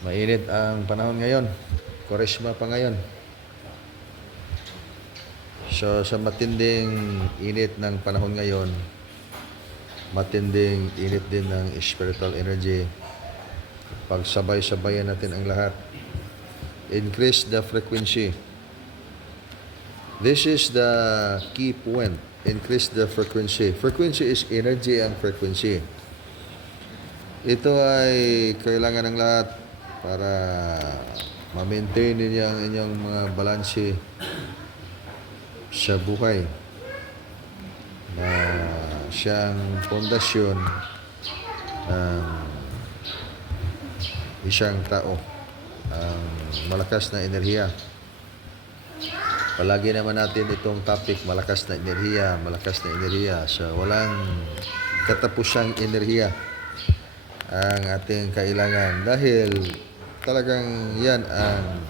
Mainit ang panahon ngayon. Kwaresma pa ngayon. So, sa matinding init ng panahon ngayon, matinding init din ng spiritual energy. Pagsabay-sabayan natin ang lahat. Increase the frequency. This is the key point. Increase the frequency. Frequency is energy and frequency. Ito ay kailangan ng lahat para ma-maintain ninyo ang inyong mga balanse sa buhay na siyang pundasyon ng isang tao, ang malakas na enerhiya. Palagi naman natin itong topic, malakas na enerhiya, malakas na enerhiya. So, walang katapusang enerhiya ang ating kailangan dahil talagang yan ang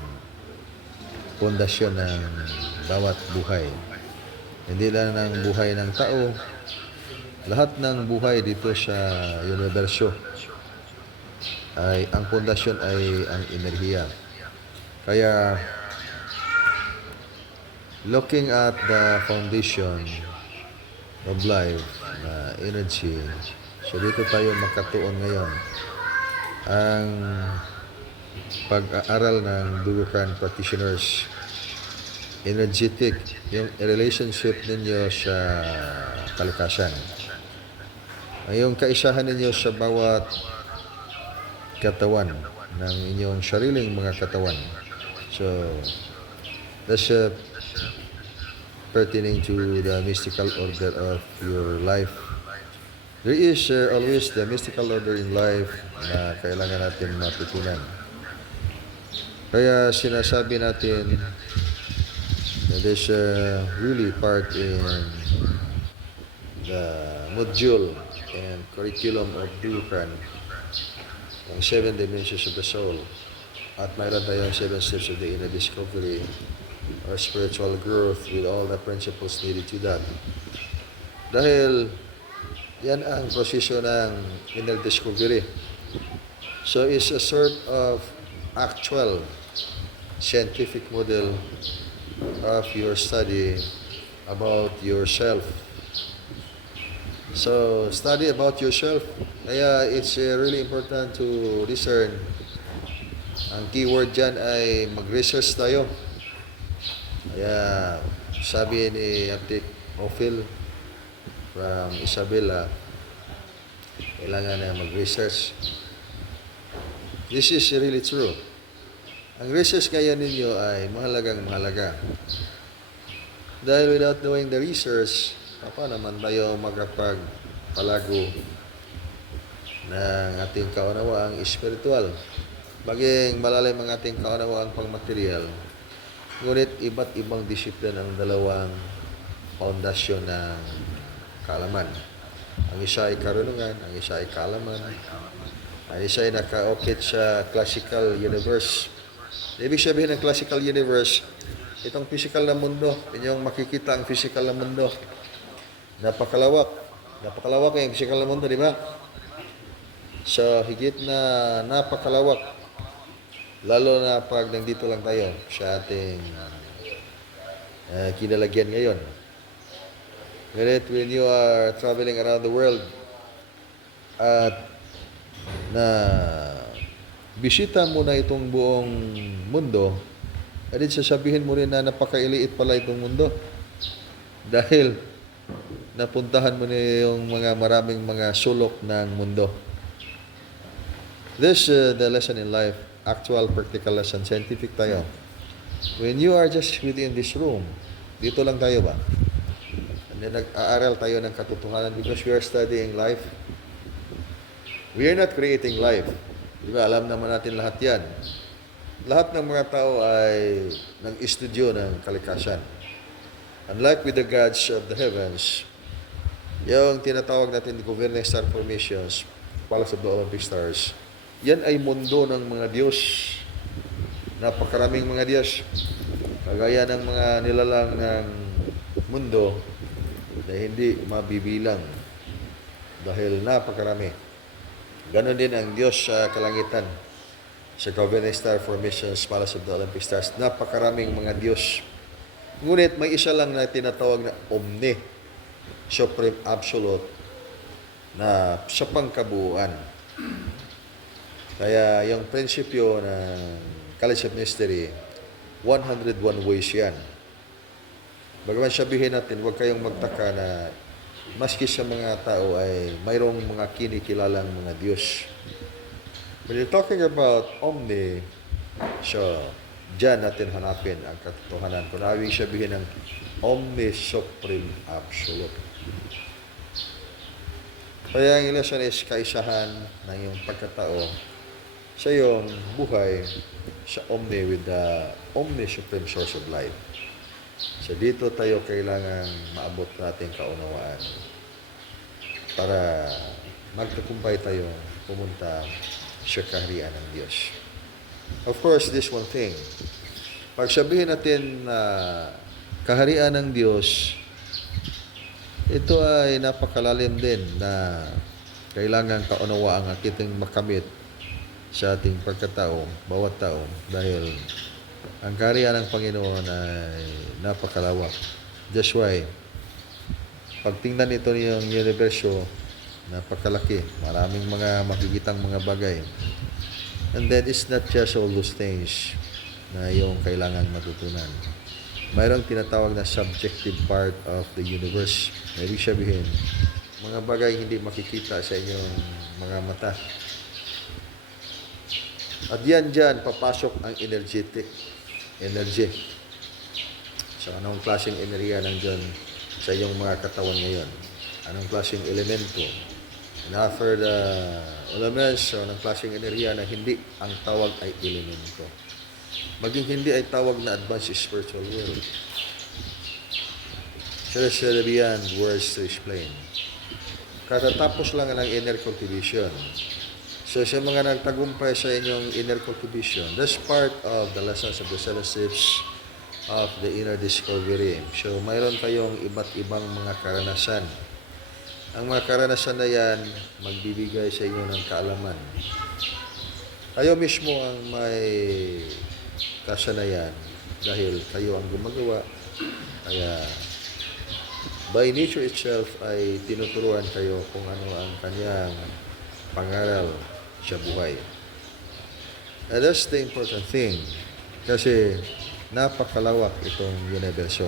pundasyon ng bawat buhay. Hindi lang ng buhay ng tao, lahat ng buhay dito sa universo ay ang pundasyon ay ang enerhiya. Kaya looking at the foundation of life na energy, so dito tayo makatuon ngayon. Ang pag-aaral ng Durukan practitioners, energetic, yung relationship ninyo sa kalikasan. Yung kaisahan ninyo sa bawat katawan ng inyong sariling mga katawan. So, that's pertaining to the mystical order of your life. There is always the mystical order in life na kailangan natin matutunan. Kaya sinasabi natin that there's really part in the module and curriculum of Durukan, ang 7 dimensions of the soul. At mayroon tayong 7 steps of the inner discovery or spiritual growth with all the principles needed to that. Dahil yan ang proseso ng inner discovery. So it's a sort of actual scientific model of your study about yourself. So study about yourself. Kaya it's really important to discern. Ang keyword dyan ay mag-research tayo. Kaya sabi ni Auntie Ophil from Isabela, kailangan na mag-research. This is really true. Ang research kaya ninyo ay mahalaga. Dahil without knowing the research, paano naman tayo magkapagpalago ng ating kaunawaang espiritual? Maging malalim ang ating kaunawaang pangmaterial. Ngunit iba't ibang disiplin ang dalawang foundasyon ng kaalaman. Ang isa ay karunungan, ang isa ay kaalaman. Ang isa ay nakaokit sa classical universe. Ibig sabihin ng classical universe, itong physical na mundo, inyong makikita ang physical na mundo. Napakalawak. Napakalawak yung physical na mundo, di ba? So, higit na napakalawak. Lalo na pag nandito lang tayo sa ating kinalagyan ngayon. When you are traveling around the world at na bisita mo na itong buong mundo, at sasabihin mo rin na napakailiit pala itong mundo. Dahil napuntahan mo na yung maraming mga sulok ng mundo. This the lesson in life. Actual practical lesson, scientific tayo. When you are just within this room, dito lang tayo ba? And then nag-aaral tayo ng katotohanan because we are studying life. We are not creating life. Di ba? Alam naman natin lahat yan. Lahat ng mga tao ay nag-estudyo ng kalikasan. Unlike with the gods of the heavens, yung tinatawag natin governing star formations, palace of the Olympic stars, yan ay mundo ng mga Diyos. Napakaraming mga Diyos. Kagaya ng mga nilalang ng mundo na hindi mabibilang dahil napakarami. Ganon din ang Diyos sa kalangitan. sa Covenant Star Formations, Palace of the Olympic Stars, napakaraming mga Diyos. Ngunit may isa lang na tinatawag na Omni, Supreme Absolute, na sa pangkabuuan. Kaya yung prinsipyo ng College of Mystery, 101 ways yan. Bagaman sabihin natin, huwag kayong magtaka na maski sa mga tao ay mayroong mga kinikilalang mga Diyos. When you're talking about Omni, so, dyan natin hanapin ang katotohanan. Kung ibig sabihin ng Omni Supreme Absolute. Kaya ang ilusyon is kaisahan ng iyong pagkatao sa iyong buhay sa Omni with the Omni Supreme Source of Life. So dito tayo kailangan maabot natin kaunawaan para magtagumpay tayo pumunta sa kaharian ng Diyos. Of course, this one thing. Pag sabihin natin na kaharian ng Diyos, ito ay napakalalim din na kailangan kaunawaan ang ating makamit sa ating pagkatao, bawat tao, dahil ang kaharian ng Panginoon ay napakalawak. That's why, pag tingnan ito niyong universo, napakalaki. Maraming mga makikitang mga bagay. And then, it's not just all those things na yung kailangan matutunan. Mayroong tinatawag na subjective part of the universe. Na ibig sabihin, mga bagay hindi makikita sa inyong mga mata. At yan dyan, papasok ang energy. So, anong klaseng enerhiya nandyan sa iyong mga katawan ngayon? Anong klaseng elemento? And after the elements, so anong klaseng enerhiya na hindi ang tawag ay elemento. Maging hindi ay tawag na advanced spiritual world. Celestial beyond words to explain. Katatapos lang ng inner cultivation. So, sa mga nagtagumpay sa inyong inner cultivation, that's part of the lessons of the 7 steps of the inner discovery. So, mayroon kayong iba't ibang mga karanasan. Ang mga karanasan na yan, magbibigay sa inyo ng kaalaman. Kayo mismo ang may kasanayan dahil kayo ang gumagawa. Kaya, by nature itself ay tinuturuan kayo kung ano ang kanyang pangaral sa buhay. And that's the important thing. Kasi napakalawak itong universo.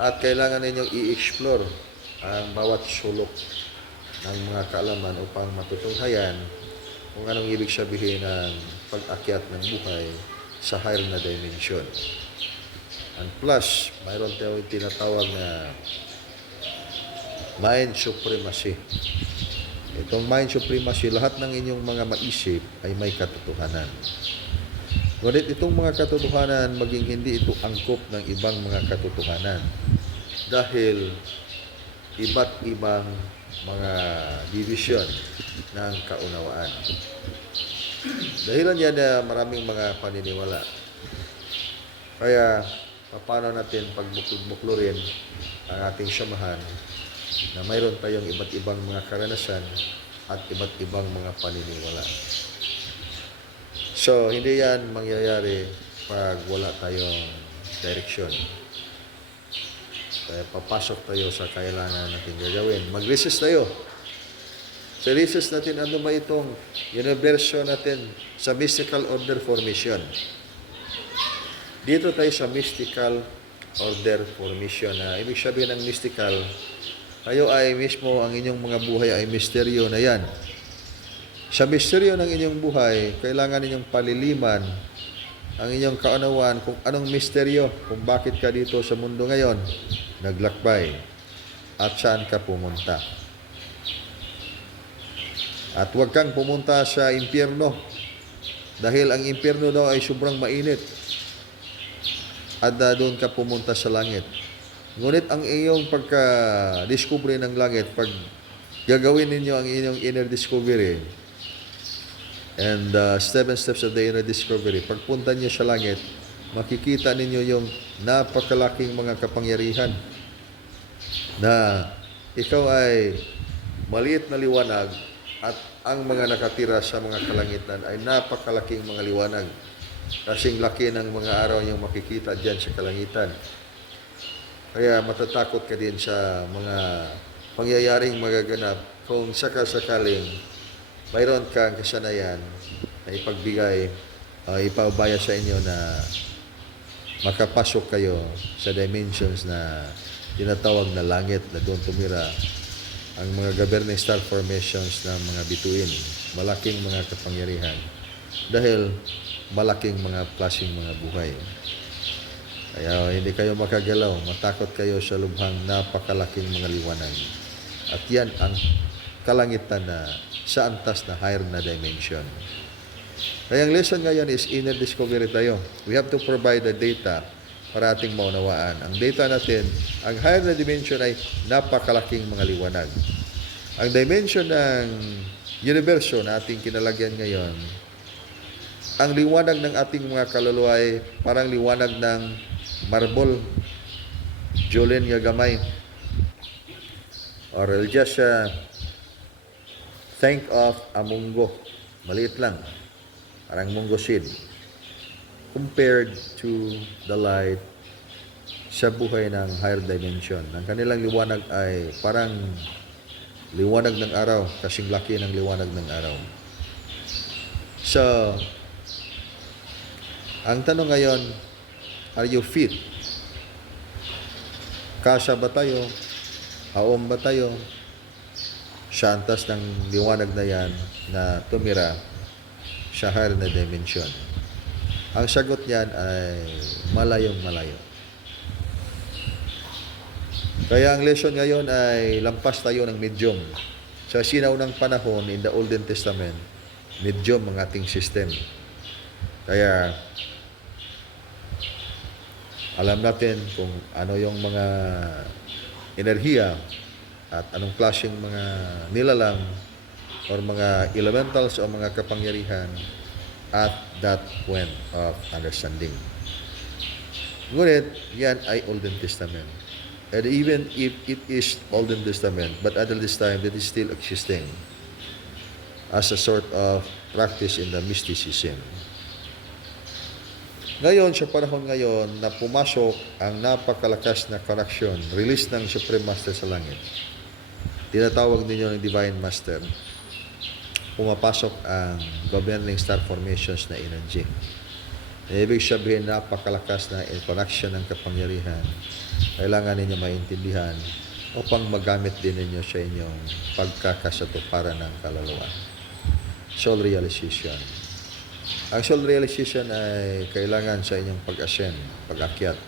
At kailangan ninyong i-explore ang bawat sulok ng mga kaalaman upang matutunghayan kung anong ibig sabihin ng pag-akyat ng buhay sa higher na dimension. And plus, mayroon tayong tinatawag na mind supremacy. Itong mind supremacy, lahat ng inyong mga maisip ay may katotohanan. Ngunit itong mga katotohanan, maging hindi ito angkop ng ibang mga katotohanan. Dahil iba't ibang mga division ng kaunawaan. Dahilan yan na maraming mga paniniwala. Kaya, paano natin pagbuklurin ang ating samahan na mayroon tayong iba't ibang mga karanasan at iba't ibang mga paniniwala. So, hindi yan mangyayari pag wala tayong direksyon. Kaya papasok tayo sa kailangan natin gagawin. Mag-resist tayo. So, resist natin ano ba itong universo natin sa mystical order formation. Dito tayo sa mystical order formation na ibig sabihin ng mystical, kayo ay mismo, ang inyong mga buhay ay misteryo na yan. Sa misteryo ng inyong buhay, kailangan ninyong paliliman ang inyong kaunawaan kung anong misteryo, kung bakit ka dito sa mundo ngayon, naglakbay, at saan ka pumunta. At huwag kang pumunta sa impyerno, dahil ang impyerno daw ay sobrang mainit. At doon ka pumunta sa langit. Ngunit ang iyong pagka-discovery ng langit, pag gagawin ninyo ang inyong inner discovery, and 7 steps of the inner discovery, pagpunta niyo sa langit, makikita ninyo yung napakalaking mga kapangyarihan na ikaw ay maliit na liwanag at ang mga nakatira sa mga kalangitan ay napakalaking mga liwanag. Kasing laki ng mga araw yung makikita dyan sa kalangitan. Kaya matatakot ka din sa mga pangyayaring magaganap kung sakasakaling mayroon kang kasanayan na ipagbigay, ipaubaya sa inyo na makapasok kayo sa dimensions na tinatawag na langit na doon tumira ang mga governing star formations ng mga bituin, malaking mga kapangyarihan dahil malaking mga klaseng mga buhay. Kaya hindi kayo makagalaw, matakot kayo sa lubhang napakalaking mga liwanag. At yan ang kalangitan na sa antas na higher na dimension. Kaya ang lesson ngayon is inner discovery tayo. We have to provide the data para ating maunawaan. Ang data natin, ang higher na dimension ay napakalaking mga liwanag. Ang dimension ng universo na ating kinalagyan ngayon, ang liwanag ng ating mga kaluluwa ay parang liwanag ng marble, Julian nga gamay. Or I'll just think of a munggo. Maliit lang. Parang munggo seed. Compared to the light sa buhay ng higher dimension. Ang kanilang liwanag ay parang liwanag ng araw, kasing laki ng liwanag ng araw. So, ang tanong ngayon, are you fit? Kasya ba tayo? Haom ba tayo? Sa antas ng liwanag na yan na tumira sa higher na dimension. Ang sagot niyan ay malayong malayo. Kaya ang lesson ngayon ay lampas tayo ng medium. Sa sinaunang panahon in the Olden Testament, medium ang ating system. Kaya alam natin kung ano yung mga enerhiya at anong klaseng mga nilalang or mga elementals o mga kapangyarihan at that point of understanding. Ngunit, yan ay Olden Testament. And even if it is Olden Testament, but at this time, that is still existing as a sort of practice in the mysticism. Ngayon, sa panahon ngayon, na pumasok ang napakalakas na connection, release ng Supreme Master sa langit. Tinatawag ninyo ng Divine Master. Pumapasok ang governing star formations na energy. Ibig sabihin, napakalakas na connection ng kapangyarihan. Kailangan ninyo maintindihan upang magamit din ninyo sa inyong pagkakasatuparan ng kaluluwa. Soul realization. Ang soul realization ay kailangan sa inyong pag-ascend, pag-akyat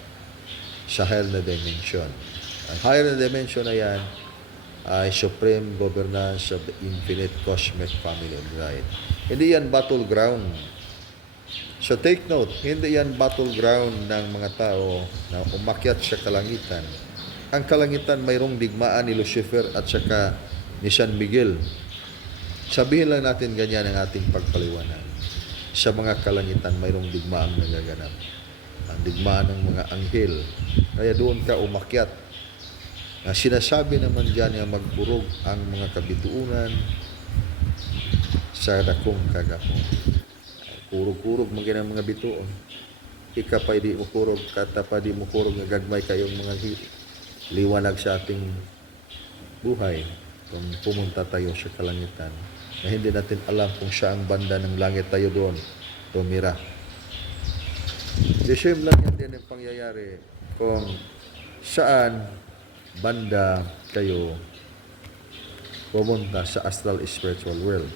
sa higher na dimension. Ang higher na dimension na yan ay supreme governance of the infinite cosmic family of light. Hindi yan battleground. So take note, hindi yan battleground ng mga tao na umakyat sa kalangitan. Ang kalangitan mayroong digmaan ni Lucifer at saka ni San Miguel. Sabihin lang natin ganyan ang ating pagpaliwanag. Sa mga kalangitan mayroong digmaan nagaganap. Ang digmaan ng mga anghel. Kaya doon ka umakyat. Na sinasabi naman dyan na magburog ang mga kabituunan sa dakong kagahon. Kurog-kurog mga ng mga bituon. Ika pa di mo kurog, kata pa di mo kurog, nagagmay kayong mga liwanag sa ating buhay kung pumunta tayo sa kalangitan. Na hindi natin alam kung saang banda ng langit tayo doon tumira. The same lang yan din ang pangyayari kung saan banda kayo pumunta sa astral spiritual world.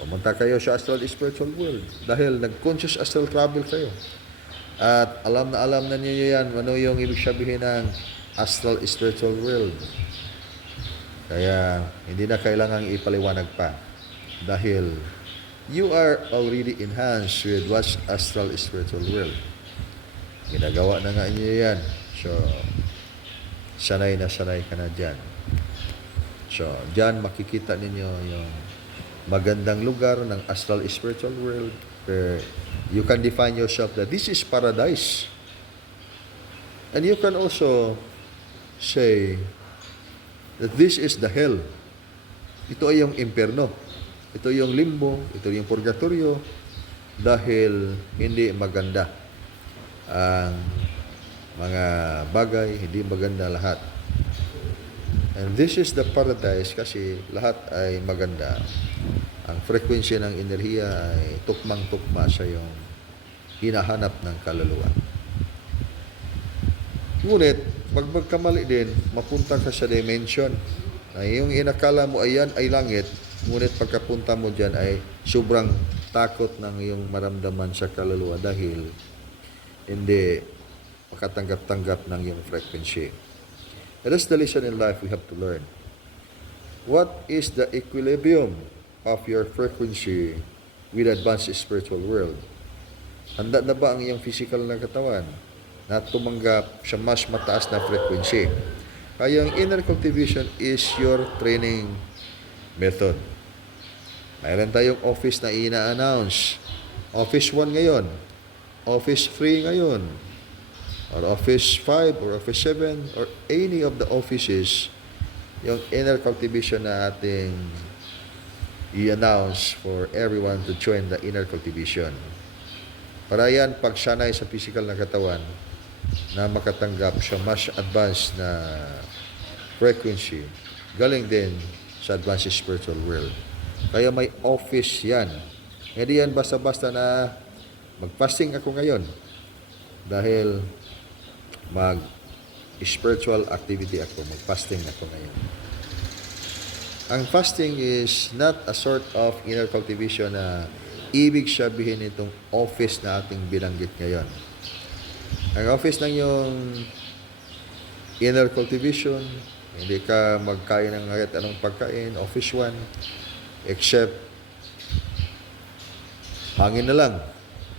Pumunta kayo sa astral spiritual world dahil nag-conscious astral travel kayo. At alam na niyo yan, ano yung ibig sabihin ng astral spiritual world. Kaya hindi na kailangang ipaliwanag pa dahil you are already enhanced with what's astral spiritual world. Ginagawa na nga niyo yan. So, sanay na sanay ka na dyan. So, dyan makikita ninyo yung magandang lugar ng astral spiritual world where you can define yourself that this is paradise. And you can also say that this is the hell. Ito ay yung impyerno. Ito yung limbo, ito yung purgatorio, dahil hindi maganda ang mga bagay, hindi maganda lahat. And this is the paradise kasi lahat ay maganda. Ang frequency ng enerhiya ay tukmang-tukma sa yung hinahanap ng kaluluwa. Ngunit, pag magkamali din, mapunta ka sa dimension na yung inakala mo ay yan ay langit, ngunit pagkapunta mo dyan ay sobrang takot ng iyong maramdaman sa kaluluwa dahil hindi makatanggap-tanggap ng iyong frequency. That is the lesson in life we have to learn. What is the equilibrium of your frequency with advanced spiritual world? Handa na ba ang iyong physical na katawan na tumanggap sa mas mataas na frequency? Kaya yung inner cultivation is your training method. Mayroon tayong office na ina-announce. Office 1 ngayon. Office 3 ngayon. Or Office 5 or Office 7 or any of the offices, yung inner cultivation na ating i-announce for everyone to join the inner cultivation. Para yan pagsanay sa physical na katawan na makatanggap sa mas advanced na frequency galing din sa advanced spiritual world. Kaya may office yan. Hindi yan basta-basta na mag-fasting ako ngayon dahil mag-spiritual activity ako, mag-fasting ako ngayon. Ang fasting is not a sort of inner cultivation na ibig sabihin itong office na ating binanggit ngayon. Ang office ng yung inner cultivation, hindi ka magkain ng kahit anong pagkain, office 1, except hangin na lang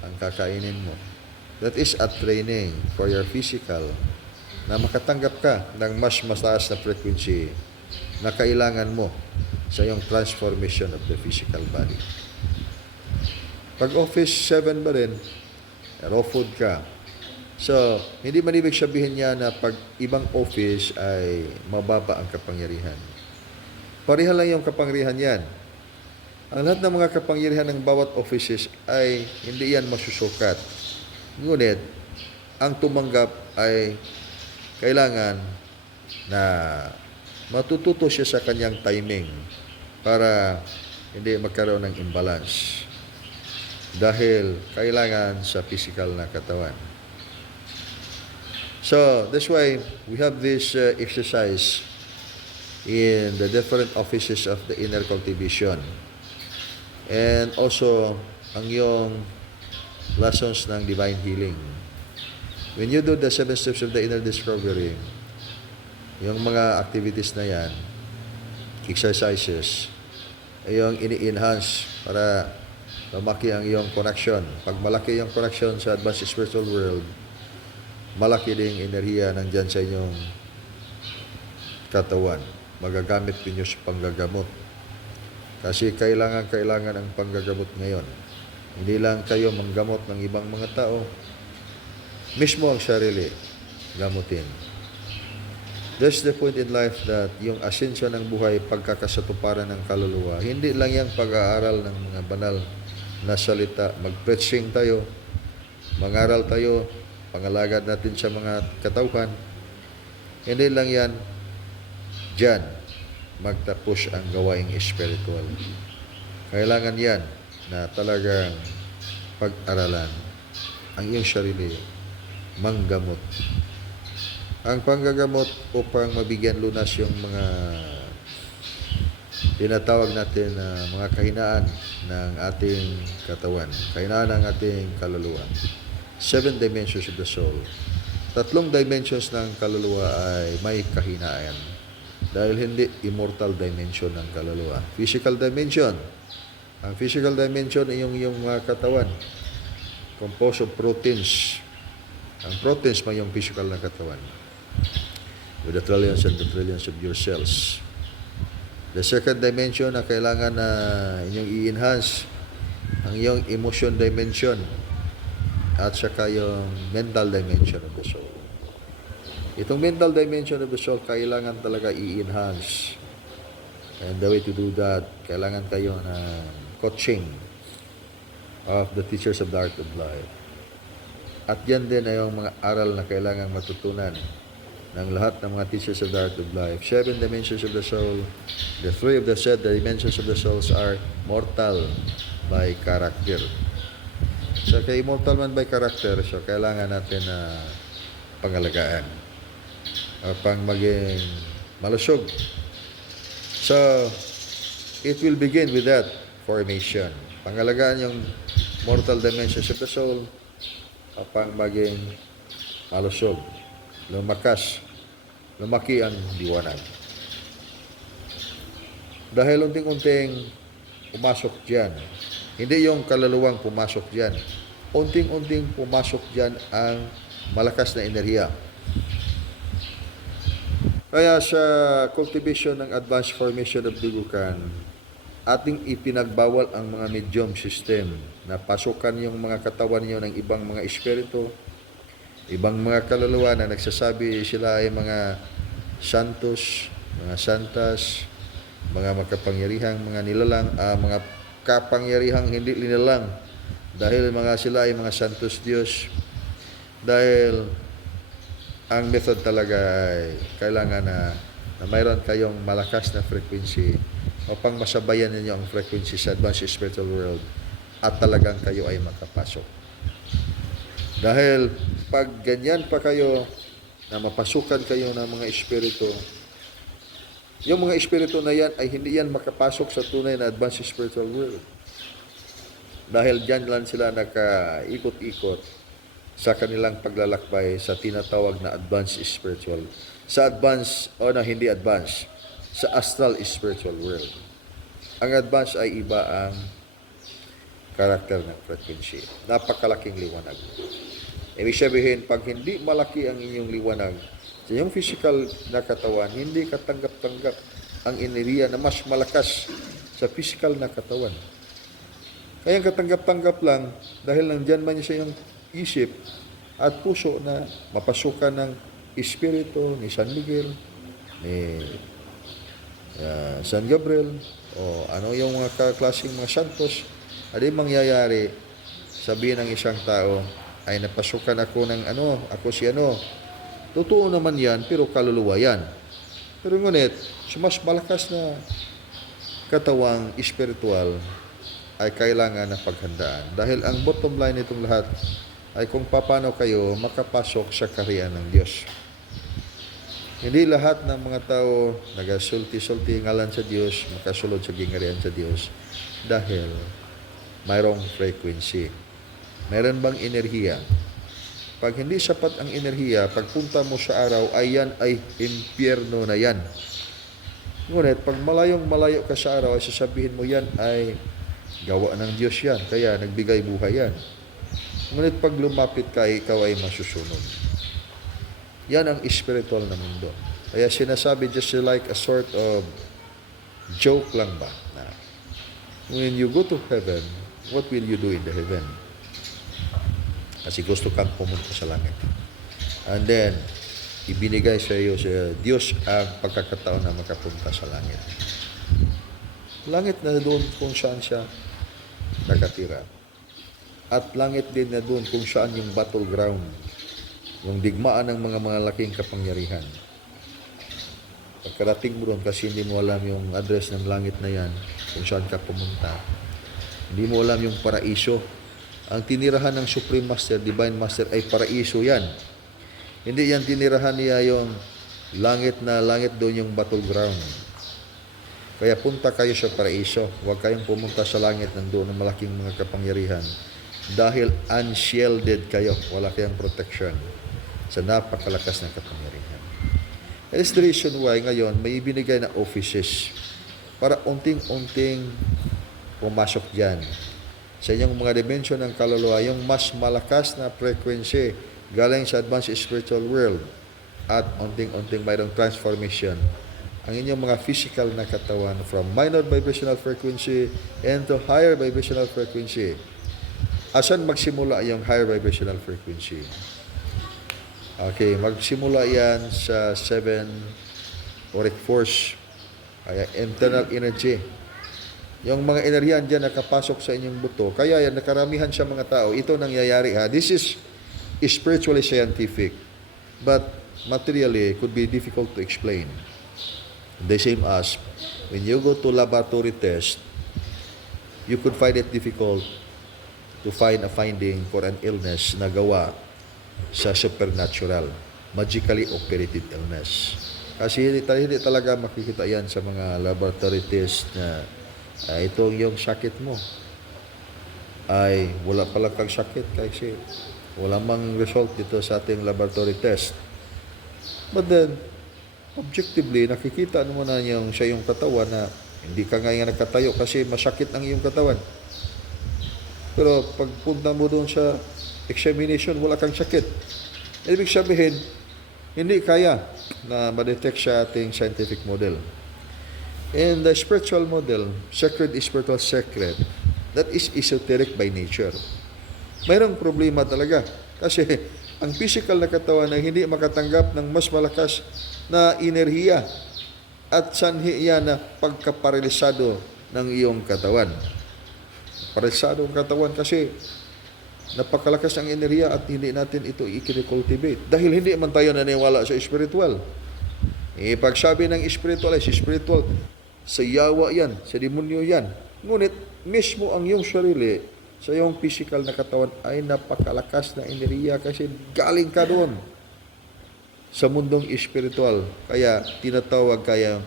ang kakainin mo. That is a training for your physical na makatanggap ka ng mas mataas na frequency na kailangan mo sa iyong transformation of the physical body. Pag office 7 ba rin, raw food ka. So, hindi man ibig sabihin niya na pag ibang office ay mababa ang kapangyarihan. Pareha lang yung kapangyarihan yan. Ang lahat ng mga kapangyarihan ng bawat offices ay hindi yan masusukat. Ngunit, ang tumanggap ay kailangan na matututo siya sa kanyang timing para hindi magkaroon ng imbalance. Dahil kailangan sa physical na katawan. So, that's why we have this exercise in the different offices of the inner cultivation. And also, ang iyong lessons ng divine healing. When you do the 7 steps of the inner discovery, yung mga activities na yan, exercises, ay yung ini-enhance para lumaki ang iyong connection. Pag malaki yung connection sa advanced spiritual world, malaki ding enerhiya nandyan sa inyong katawan. Magagamit ninyo sa panggagamot. Kasi kailangan ang panggagamot ngayon. Hindi lang kayo manggamot ng ibang mga tao. Mismo ang sarili, gamutin. That's the point in life that yung asensyon ng buhay, pagkakasatuparan ng kaluluwa, hindi lang yung pag-aaral ng mga banal na salita. Mag-preaching tayo, mag-aral tayo, pangalagad natin sa mga katauhan. Hindi lang yan, dyan, magtapos ang gawaing spiritual. Kailangan yan na talagang pag-aralan ang iyong sarili, manggamot. Ang panggagamot upang mabigyan lunas yung mga tinatawag natin na mga kahinaan ng ating katawan, kahinaan ng ating kaluluwa. 7 dimensions of the soul. 3 dimensions ng kaluluwa ay may kahinaan dahil hindi immortal dimension ng kaluluwa. Physical dimension. Ang physical dimension ay yung mga katawan composed of proteins. Ang proteins may yung physical na katawan with the trillions and the trillions of your cells. The second dimension na kailangan na inyong i-enhance ang iyong emotion dimension at saka yung mental dimension of the soul. Itong mental dimension of the soul kailangan talaga i-enhance And the way to do that, kailangan kayo ng coaching of the teachers of the art of life. At yan din ay yung mga aral na kailangan matutunan ng lahat ng mga teachers of the art of life. 7 dimensions of the soul. The 3 of the 7 dimensions of the souls are mortal by character. So, kay immortal man by character, so kailangan natin na pangalagaan upang maging malusog. So, it will begin with that formation. Pangalagaan yung mortal dimensions of the soul upang maging malusog, lumakas, lumaki ang liwanag. Dahil unting-unting pumasok dyan, hindi yung kaluluwang pumasok dyan, unting-unting pumasok dyan ang malakas na enerhiya. Kaya sa cultivation ng advanced formation of dugukan, ating ipinagbawal ang mga medium system na pasukan yung mga katawan nyo ng ibang mga espiritu, ibang mga kaluluwa na nagsasabi sila ay mga santos, mga santas, mga makapangyarihang mga nilalang, mga kapangyarihang hindi nilalang dahil mga sila ay mga santos Diyos. Dahil ang method talaga ay kailangan na mayroon kayong malakas na frequency upang masabayan ninyo ang frequency sa advanced spiritual world at talagang kayo ay makapasok. Dahil pag ganyan pa kayo na mapasukan kayo ng mga espiritu, yung mga espiritu na yan ay hindi yan makapasok sa tunay na advanced spiritual world. Dahil dyan lang sila nakaikot-ikot sa kanilang paglalakbay sa tinatawag na advanced spiritual. Sa advanced o na hindi advanced, sa astral spiritual world. Ang advanced ay iba ang karakter ng frequency. Napakalaking liwanag. Ibig sabihin, pag hindi malaki ang inyong liwanag, sa iyong physical na katawan, hindi katanggap-tanggap ang enerhiya na mas malakas sa physical na katawan. Kaya katanggap-tanggap lang dahil nandyan man sa iyong isip at puso na mapasukan ng espiritu ni San Miguel, ni San Gabriel, o ano yung mga klaseng mga santos, ano yung mangyayari, sabihin ng isang tao, ay napasukan ako ng ako si Totoo naman yan, pero kaluluwa yan. Pero ngunit, sa mas malakas na katawang espiritual ay kailangan na paghandaan. Dahil ang bottom line nitong lahat ay kung paano kayo makapasok sa kaharian ng Diyos. Hindi lahat ng mga tao nagasulti-sulti ngalan sa Diyos, makasulod sa gingharian sa Diyos dahil mayroong frequency. Mayroon bang enerhiya? Pag hindi sapat ang enerhiya, pagpunta mo sa araw, ay yan ay impyerno na yan. Ngunit, pag malayong-malayo ka sa araw, ay sasabihin mo yan ay gawa ng Diyos yan. Kaya nagbigay buhay yan. Ngunit, pag lumapit ka, ikaw ay masusunod. Yan ang spiritual na mundo. Kaya sinasabi just like a sort of joke lang ba? Na, when you go to heaven, what will you do in the heaven? Kasi gusto kang pumunta sa langit. And then, ibinigay sa iyo sa Diyos ang pagkakataon na makapunta sa langit. Langit na doon kung saan siya nakatira. At langit din na doon kung saan yung battleground, yung digmaan ng mga malaking kapangyarihan. Pagkarating mo doon, kasi hindi mo alam yung address ng langit na yan, kung saan ka pumunta. Hindi mo alam yung paraiso. Ang tinirahan ng Supreme Master, Divine Master, ay paraiso yan. Hindi yan tinirahan niya yung langit na langit doon yung battleground. Kaya punta kayo sa paraiso. Huwag kayong pumunta sa langit nandoon ng malaking mga kapangyarihan. Dahil unshielded kayo. Wala kayong protection sa napakalakas na kapangyarihan. That is the reason why ngayon may ibinigay na offices para unting-unting pumasok dyan sa inyong mga dimension ng kaluluwa, yung mas malakas na frequency galing sa advanced spiritual world at unting-unting mayroong transformation ang inyong mga physical na katawan from minor vibrational frequency into higher vibrational frequency. Asan magsimula yung higher vibrational frequency? Okay, magsimula yan sa 7 auric force Kaya internal energy. Yung mga enerhiya dyan nakapasok sa inyong buto. Kaya yan, nakaramihan sa mga tao, ito nangyayari ha. This is spiritually scientific. But materially, could be difficult to explain. The same as, when you go to laboratory test, you could find it difficult to find a finding for an illness na gawa sa supernatural, magically operated illness. Kasi hindi talaga makikita yan sa mga laboratory test na itong yung sakit mo ay wala pala kang sakit kasi wala mang result dito sa ating laboratory test. But then, objectively, nakikita naman na yung sa iyong katawan na hindi ka ngayon nagkatayo kasi masakit ang iyong katawan. Pero pagpunta mo doon sa examination, wala kang sakit. Ibig sabihin, hindi kaya na ma-detect sa ating scientific model. In the spiritual model, sacred is spiritual secret. That is esoteric by nature. Mayroong problema talaga. Kasi ang physical na katawan ay hindi makatanggap ng mas malakas na enerhiya at sanhi yan na pagkaparalisado ng iyong katawan. Paralisado ang katawan kasi napakalakas ang enerhiya at hindi natin ito i-cultivate. Dahil hindi man tayo naniwala sa spiritual. Pag sabi ng spiritual ay si spiritual, sa yawa yan, sa demonyo yan. Ngunit mismo ang iyong sarili, sa iyong physical na katawan ay napakalakas na enerhiya kasi galing ka doon sa mundong spiritual. Kaya tinatawag kaya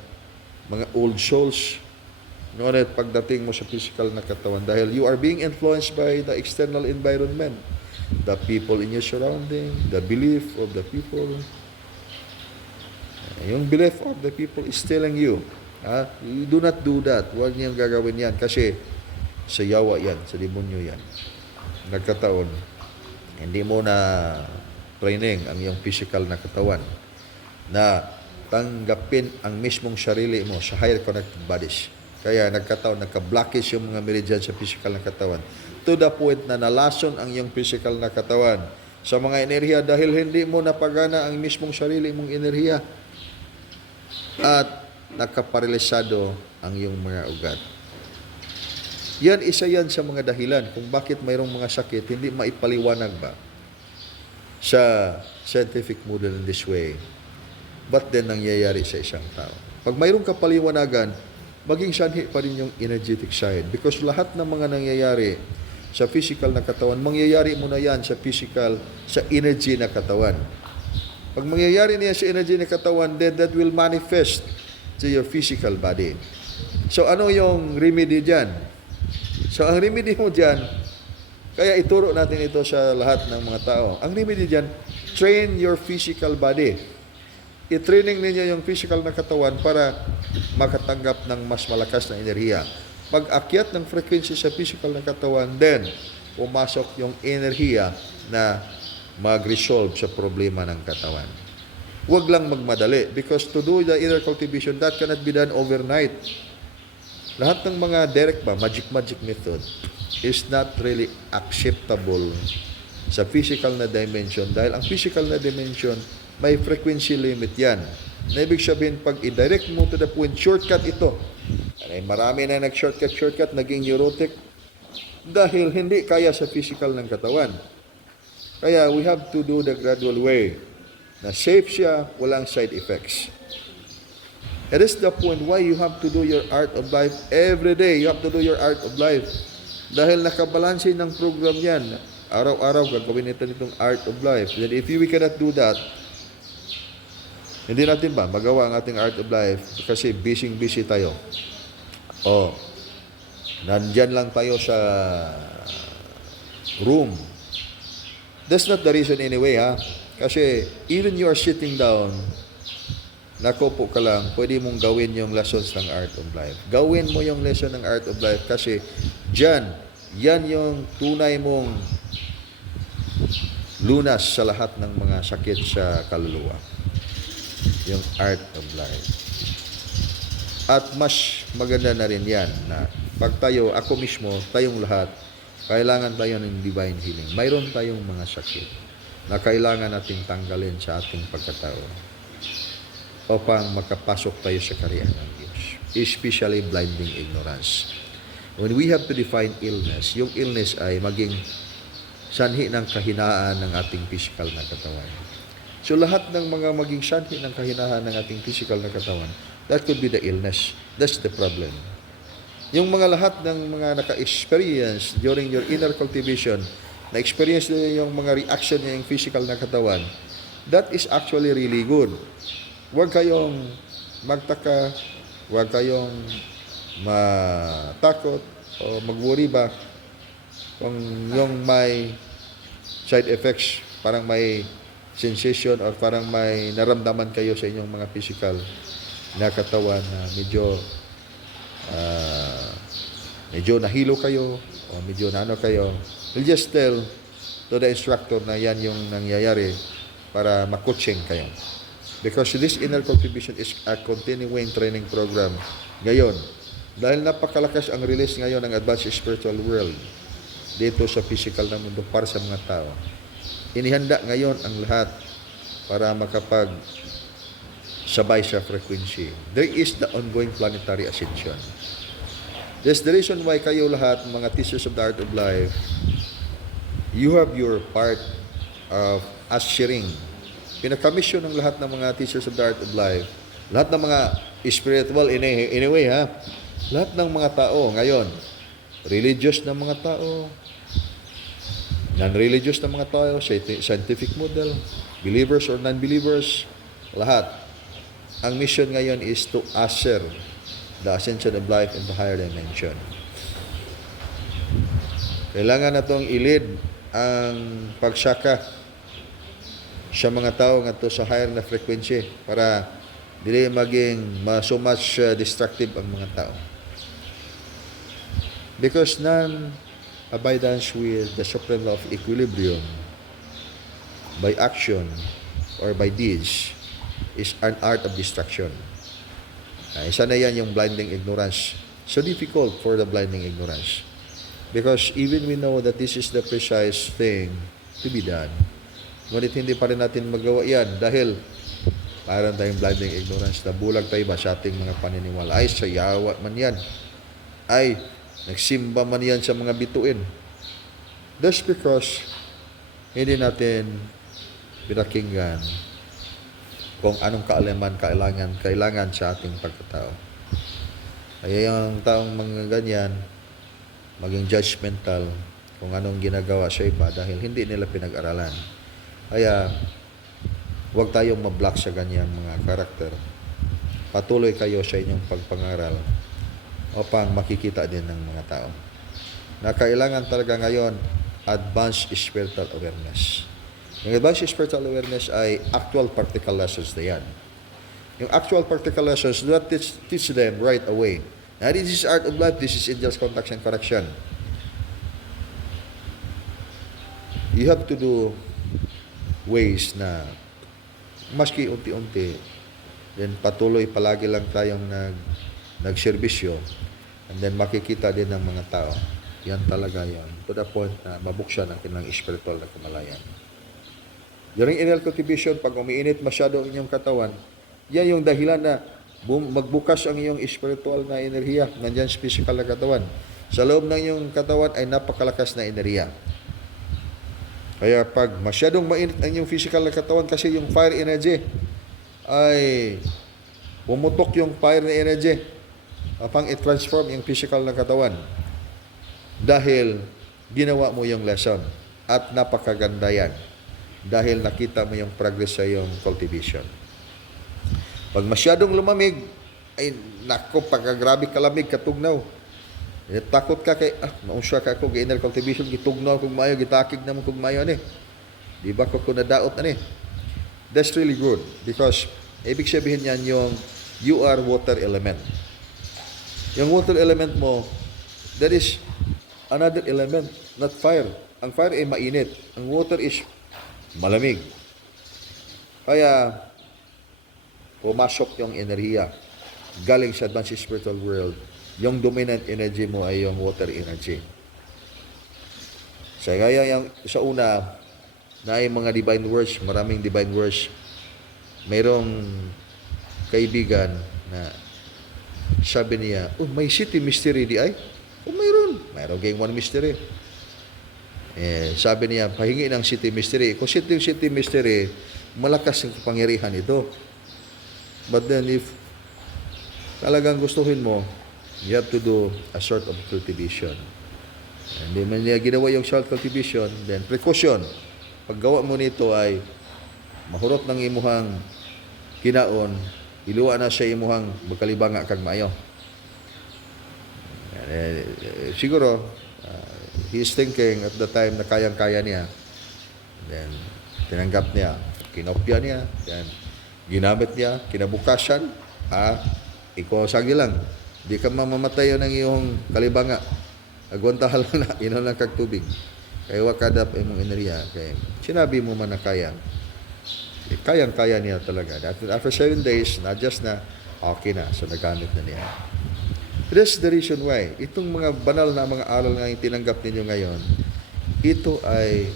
mga old souls. Ngunit pagdating mo sa physical na katawan, dahil you are being influenced by the external environment, the people in your surrounding, the belief of the people. Yung belief of the people is telling you, you do not do that. Huwag niyang gagawin yan kasi sa yawa yan, sa demonyo yan. Nagkataon, hindi mo na training ang iyong physical na katawan na tanggapin ang mismong sarili mo sa higher connected bodies. Kaya nagkataon, nagka-blockage yung mga meridian sa physical na katawan. To the point na nalason ang iyong physical na katawan sa mga enerhiya dahil hindi mo napagana ang mismong sarili mong enerhiya. At nakaparalisado ang iyong mga ugat. Yan, isa yan sa mga dahilan kung bakit mayroong mga sakit, hindi maipaliwanag ba sa scientific model in this way. But then, nangyayari sa isang tao. Pag mayroong kapaliwanagan, maging sanhi pa rin yung energetic side. Because lahat ng mga nangyayari sa physical na katawan, mangyayari mo na yan sa physical, sa energy na katawan. Pag mangyayari niya sa energy na katawan, then that will manifest to your physical body. So, ano yung remedy dyan? So, ang remedy mo dyan, kaya ituro natin ito sa lahat ng mga tao. Ang remedy dyan, train your physical body. I-training ninyo yung physical na katawan para makatanggap ng mas malakas na enerhiya. Pag akyat ng frequency sa physical na katawan, then pumasok yung enerhiya na mag-resolve sa problema ng katawan. Huwag lang magmadali because to do the inner cultivation, that cannot be done overnight. Lahat ng mga direct magic method is not really acceptable sa physical na dimension dahil ang physical na dimension may frequency limit yan. Na ibig sabihin, pag i-direct mo to the point, shortcut ito. Ay, marami na nag-shortcut, naging neurotic dahil hindi kaya sa physical ng katawan. Kaya we have to do the gradual way na safe siya, walang side effects. It is the point why you have to do your art of life every day. You have to do your art of life. Dahil nakabalansin ng program yan. Araw-araw gagawin nitong art of life. Then if we cannot do that, hindi natin ba magawa ang ating art of life kasi busy tayo. Nandyan lang tayo sa room. That's not the reason anyway, Kasi even you are sitting down, nakopo ka lang, pwede mong gawin yung lessons ng art of life. Gawin mo yung lesson ng art of life kasi yan yung tunay mong lunas sa lahat ng mga sakit sa kaluluwa. Yung art of life. At mas maganda na rin yan na pag tayo, ako mismo, tayong lahat, kailangan tayo ng divine healing. Mayroon tayong mga sakit na kailangan nating tanggalin sa ating pagkatao upang makapasok tayo sa kaharian ng Diyos. especially blinding ignorance. When we have to define illness, yung illness ay maging sanhi ng kahinaan ng ating physical na katawan. So lahat ng mga maging sanhi ng kahinaan ng ating physical na katawan, that could be the illness. That's the problem. Yung mga lahat ng mga naka-experience during your inner cultivation, na-experience nyo yung mga reaction niya yung physical na katawan, that is actually really good. Huwag kayong magtaka, huwag kayong matakot o mag-worry ba kung yung may side effects, parang may sensation or parang may naramdaman kayo sa inyong mga physical na katawan na medyo nahilo kayo o medyo nano kayo. We'll just tell to the instructor na yan yung nangyayari para makoaching kayo. Because this inner cultivation is a continuing training program ngayon. Dahil napakalakas ang release ngayon ng advanced spiritual world dito sa physical na mundo para sa mga tao. Inihanda ngayon ang lahat para makapag sabay sa frequency. There is the ongoing planetary ascension. That's the reason why kayo lahat, mga teachers of the art of life, you have your part of ushering. Pinakamisyon ng lahat ng mga teachers of the art of life, lahat ng mga spiritual anyway ha, lahat ng mga tao ngayon, religious na mga tao, non-religious na mga tao, scientific model, believers or non-believers, lahat. Ang mission ngayon is to usher the ascension of life in the higher dimension. Kailangan na itong ilid ang pagsaka sa mga tao nga to sa higher na frequency para dili maging so much destructive ang mga tao. Because non-abidance with the supreme law of equilibrium by action or by deeds is an art of destruction. Isa na yan yung blinding ignorance. So difficult for the blinding ignorance. Because even we know that this is the precise thing to be done, ngunit hindi pa rin natin magawa yan dahil mayroon tayong blinding ignorance na bulag tayo ba sa ating mga paniniwala. Ay, sayawa man yan. Ay, nagsimba man yan sa mga bituin. That's because hindi natin pinakinggan kung anong kaalaman kailangan sa ating pagkatao. Kaya yung taong mga ganyan, maging judgmental kung anong ginagawa sa iba dahil hindi nila pinag-aralan. Kaya, huwag tayong mablock sa ganyang mga karakter. Patuloy kayo sa inyong pagpangaral upang makikita din ng mga tao. Na kailangan talaga ngayon, advanced spiritual awareness. Yung advanced spiritual awareness ay actual practical lessons na yan. Yung actual practical lessons, do not teach them right away. Now, this is art of life, this is angels contact and correction. You have to do ways na maski unti-unti, then patuloy palagi lang tayong nagserbisyo, and then makikita din ng mga tao. Yan talaga yan. To the point na mabuksan ang kanilang spiritual na kamalayan. During inner cultivation, pag umiinit masyado ang inyong katawan, yan yung dahilan na magbukas ang iyong spiritual na enerhiya, nandyan sa physical na katawan. Sa loob ng iyong katawan ay napakalakas na enerhiya. Kaya pag masyadong mainit ang iyong physical na katawan kasi yung fire energy ay pumutok yung fire na energy upang i-transform yung physical na katawan. Dahil ginawa mo yung lesson at napakaganda yan. Dahil nakita mo yung progress sa iyong cultivation. Pag masyadong lumamig, ay nako, pagkagrabe kalamig, katugnaw. Takot ka kay, mausya ka ako, inner cultivation, gitugnaw kung mayo, gitakig naman kung mayo, di ba ko nadaot, That's really good, because, ibig sabihin yan yung, you are water element. Yung water element mo, that is another element, not fire. Ang fire ay mainit. Ang water is malamig. Kaya, pumasok yung enerhiya galing sa advanced spiritual world. Yung dominant energy mo ay yung water energy. So, kaya yung, sa una, na yung mga divine words, maraming divine words, mayroong kaibigan na Sabi niya, oh, may city mystery di ay? Oh, mayroon kayong one mystery. Sabi niya, pahingi ng city mystery. Kung city mystery, malakas ang kapangyarihan ito. But then if talagang gustuhin mo, you have to do a sort of cultivation. Hindi man niya ginawa yung salt cultivation, then precaution. Paggawa mo nito ay mahurot ng imuhang kinaon, iluwa na siya imuhang magkalibanga kag maayo. Siguro, he is thinking at the time na kayang-kaya niya. Then, tinanggap niya, kinopya niya, then, ginamit niya, kinabukasan, ikaw sagi lang. Di ka mamamatay ng iyong kalibanga. Agwantahal na, ino lang kag tubig. Kaya wakadap imong enerhiya. Kaya sinabi mo man na kaya. Kayang-kaya niya talaga. After 7 days, na-adjust na, okay na. So, nagamit na niya. That's the reason why. Itong mga banal na mga aral nga yung tinanggap ninyo ngayon, ito ay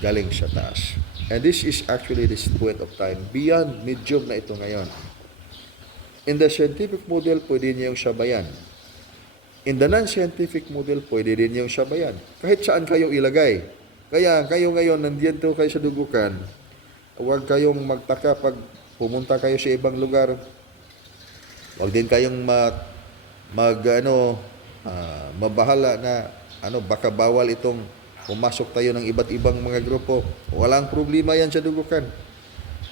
galing sa taas. And this is actually this point of time. Beyond medium na ito ngayon. In the scientific model, pwede niyo yung sabayan. In the non-scientific model, pwede din yung sabayan. Kahit saan kayo ilagay. Kaya kayo ngayon, nandito kayo sa dugukan, huwag kayong magtaka pag pumunta kayo sa ibang lugar. Huwag din kayong mabahala na baka bawal itong pumasok tayo ng iba't ibang mga grupo. Walang problema yan sa dugukan.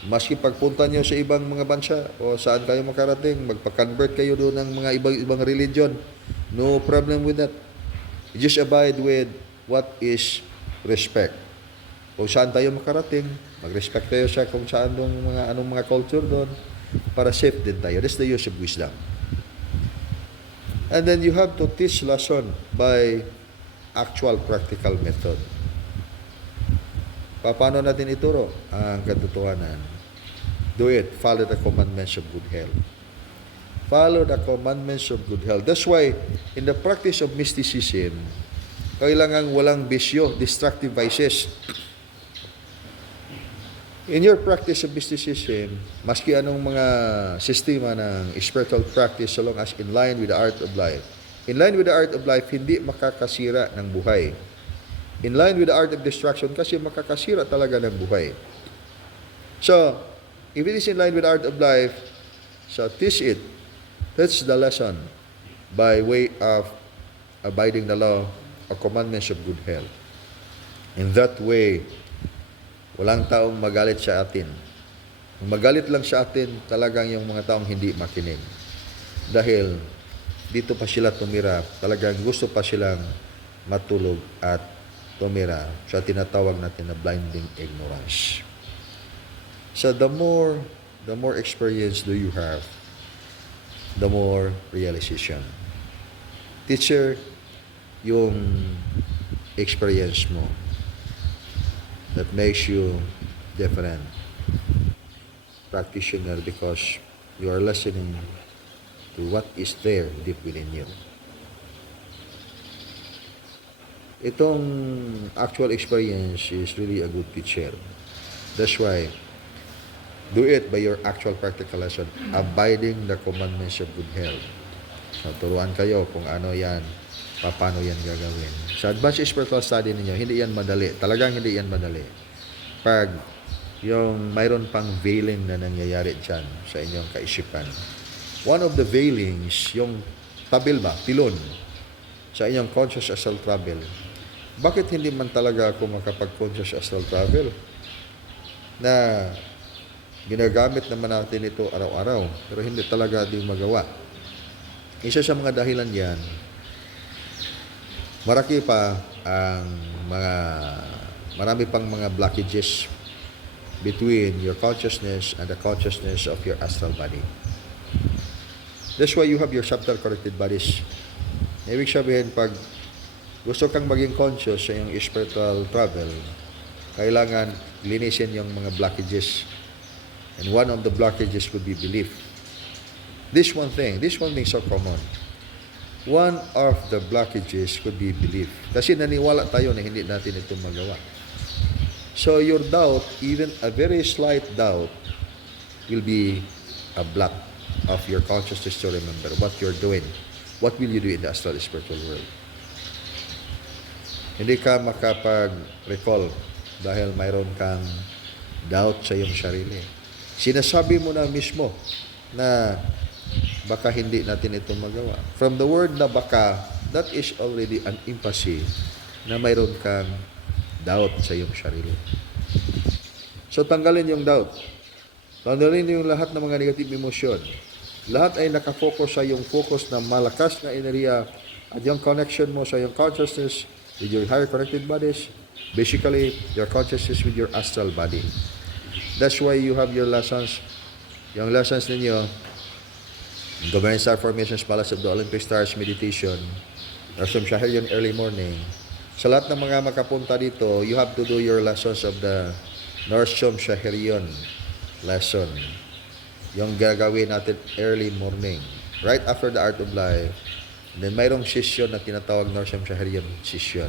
Maski pagpunta nyo sa ibang mga bansa o saan kayo makarating, magpa-convert kayo doon ng mga ibang religion. No problem with that. Just abide with what is respect. Kung saan tayo makarating, mag-respect tayo sa kung saan anong mga culture doon para safe din tayo. That's the use of wisdom. And then you have to teach lesson by actual practical method. Paano natin ituro ang katotohanan? Do it. Follow the commandments of good health. Follow the commandments of good health. That's why, in the practice of mysticism, kailangan walang bisyo, destructive vices. In your practice of mysticism, maski anong mga sistema ng spiritual practice, so long as in line with the art of life. In line with the art of life, hindi makakasira ng buhay. In line with the art of destruction, kasi makakasira talaga ng buhay. So, if it is in line with the art of life, so teach it. That's the lesson by way of abiding the law or commandments of good health. In that way, walang taong magalit sa atin. Kung magalit lang sa atin, talagang yung mga taong hindi makinig. Dahil dito pa sila tumira, talagang gusto pa silang matulog at tumira sa tinatawag natin na blinding ignorance. So the more experience do you have, the more realization. Teacher, yung experience mo that makes you different. Practitioner, because you are listening to what is there deep within you. Itong actual experience is really a good teacher. That's why do it by your actual practical lesson, abiding the commandments of good health. So, turuan kayo kung ano yan, paano yan gagawin. Sa advanced spiritual study ninyo, hindi yan madali. Talagang hindi yan madali. Pag yung mayroon pang veiling na nangyayari dyan sa inyong kaisipan. One of the veilings, yung pilon, sa inyong conscious astral travel. Bakit hindi man talaga ako makapag-conscious astral travel? Na ginagamit naman natin ito araw-araw, pero hindi talaga din magawa. Isa sa mga dahilan yan, marami pang mga blockages between your consciousness and the consciousness of your astral body. That's why you have your subtle corrected bodies. Ibig sabihin, pag gusto kang maging conscious sa iyong spiritual travel, kailangan linisin yung mga blockages. And one of the blockages could be belief. This one thing so common. One of the blockages could be belief. Kasi naniwala tayo na hindi natin ito magawa. So your doubt, even a very slight doubt, will be a block. of your consciousness to remember what you're doing. What will you do in the astral spiritual world? Hindi ka makapag-recall dahil mayroon kang doubt sa iyong sarili. Sinasabi mo na mismo na baka hindi natin ito magawa. From the word na baka, that is already an emphasis na mayroon kang doubt sa iyong sarili. So tanggalin yung doubt. Tanggalin yung lahat ng mga negative emotion. Lahat ay nakafocus sa yung focus na malakas na enerhiya at yung connection mo sa yung consciousness with your higher connected bodies. Basically, your consciousness with your astral body. That's why you have your lessons. Yung lessons ninyo, Government Star Formations, Palace of the Olympic Stars, Meditation, Narsom Shaherian Early Morning. Sa lahat ng mga makapunta dito, you have to do your lessons of the Narsom Shaherian lesson. Yung gagawin natin early morning, right after the Art of Life. And then mayroong session na tinatawag Narsom Shaherian session.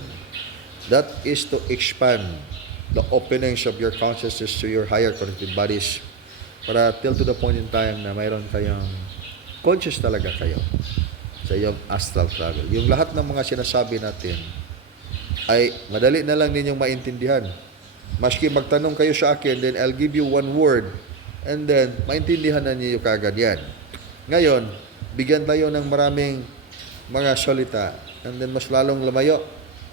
That is to expand the openings of your consciousness to your higher connected bodies para till to the point in time na mayroon kayong conscious talaga kayo sa iyong astral travel. Yung lahat ng mga sinasabi natin ay madali na lang ninyong maintindihan. Maski magtanong kayo sa akin, then I'll give you one word and then maintindihan na niyo kagad yan. Ngayon, bigyan tayo ng maraming mga salita and then mas lalong lumayo.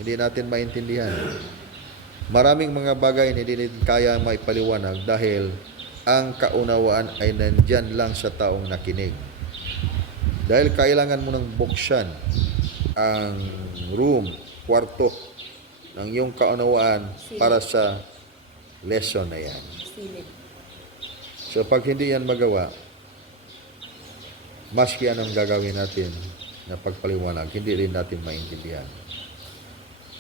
Hindi natin maintindihan. Maraming mga bagay na hindi natin kaya maipaliwanag dahil ang kaunawaan ay nandyan lang sa taong nakinig. Dahil kailangan mo nang buksan ang room, kwarto ng iyong kaunawaan para sa lesson na yan. So pag hindi yan magawa, maski anong gagawin natin na pagpaliwanag, hindi rin natin maintindihan.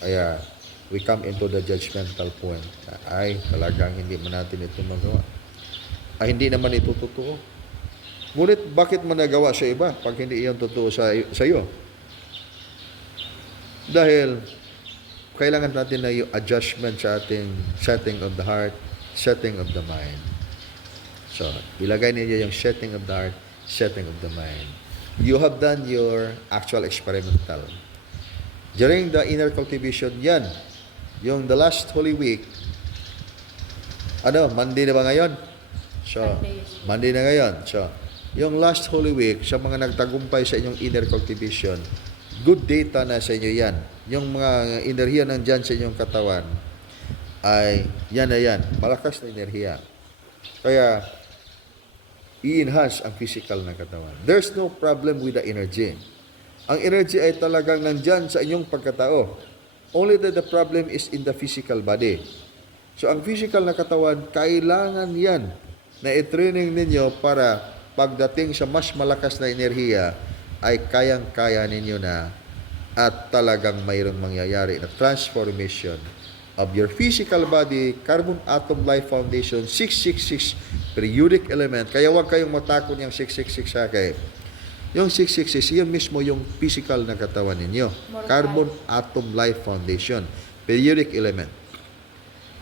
Kaya we come into the judgmental point na ay talagang hindi man natin ito magawa. Ay hindi naman ito totoo. Ngunit bakit mo nagawa sa iba pag hindi iyon totoo sa iyo? Dahil kailangan natin na yung adjustment sa ating setting of the heart, setting of the mind. So, ilagay niyo yung setting of the heart, setting of the mind. You have done your actual experimental. During the inner cultivation, yan. Yung the last Holy Week, Monday na ba ngayon? So, Monday na ngayon. So, yung last Holy Week, sa mga nagtagumpay sa inyong inner cultivation, good data na sa inyo yan. Yung mga enerhiya nandyan sa inyong katawan, ay yan na yan. Malakas na enerhiya. Kaya, i-enhance ang physical na katawan. There's no problem with the energy. Ang energy ay talagang nandyan sa inyong pagkatao. Only that the problem is in the physical body. So, ang physical na katawan, kailangan yan na i-training ninyo para pagdating sa mas malakas na enerhiya, ay kayang-kaya ninyo na at talagang mayroong mangyayari na transformation of your physical body, carbon atom life foundation, 666 periodic element. Kaya huwag kayong matakot yung 666 sa akin. Yung 666, yun mismo yung physical na katawan ninyo. Carbon atom life foundation, periodic element.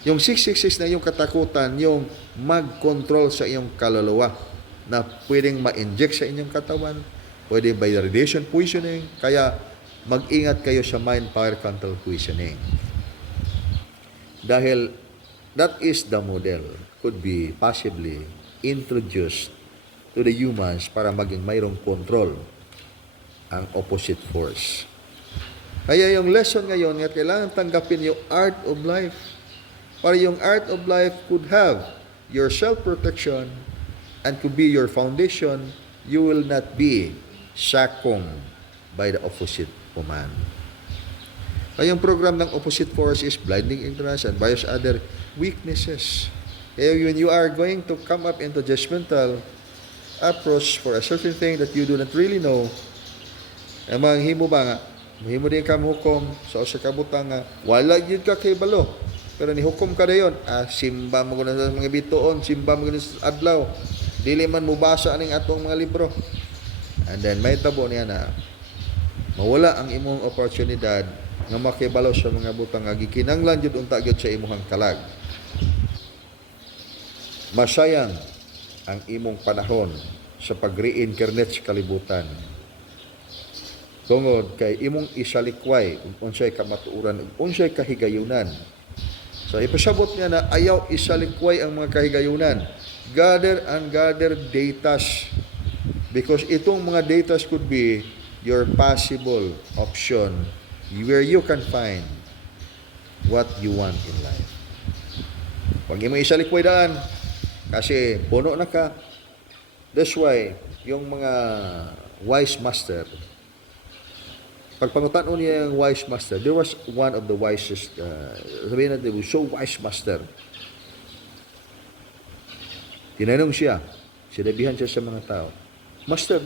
Yung 666 na yung katakutan, yung mag-control sa iyong kaluluwa na pwedeng ma-inject sa inyong katawan, pwede by radiation poisoning, kaya mag-ingat kayo sa mind power control poisoning. Dahil that is the model could be possibly introduced to the humans para maging mayroong control ang opposite force. Kaya yung lesson ngayon nga kailangan tanggapin yung art of life. Para yung art of life could have your self-protection and could be your foundation, you will not be succumbed by the opposite command. Kaya yung program ng opposite force is blinding ignorance and various other weaknesses. Kaya when you are going to come up into judgmental approach for a certain thing that you do not really know, manghimo ba nga, mahimo din ka hukom sa usa ka butang nga, wala yun ka kay balo. Pero ni hukom ka dayon, simba mo guna sa mga bituon, simba mo guna sa adlaw, dili man mo basa aning atong mga libro. And then may tabo niya na mawala ang imong oportunidad nga makibalo sa mga butang nga gikinanglan jud unta gyud sa imong kalag. Masayang ang imong panahon sa pag-reincarnate sa kalibutan. Tungod kay imong isalikway kung unsay kamatuoran ug unsay kahigayunan. So ipasabot niya na ayaw isalikway ang mga kahigayunan. Gather and gather datas, because itong mga datas could be your possible option where you can find what you want in life. Huwag mo isalikway daan kasi puno na ka. That's why yung mga wise master, pagpangutan niya yung wise master, there was one of the wisest, sabihin natin, so wise master. Tinanong siya, sinabihan siya sa mga tao, Master,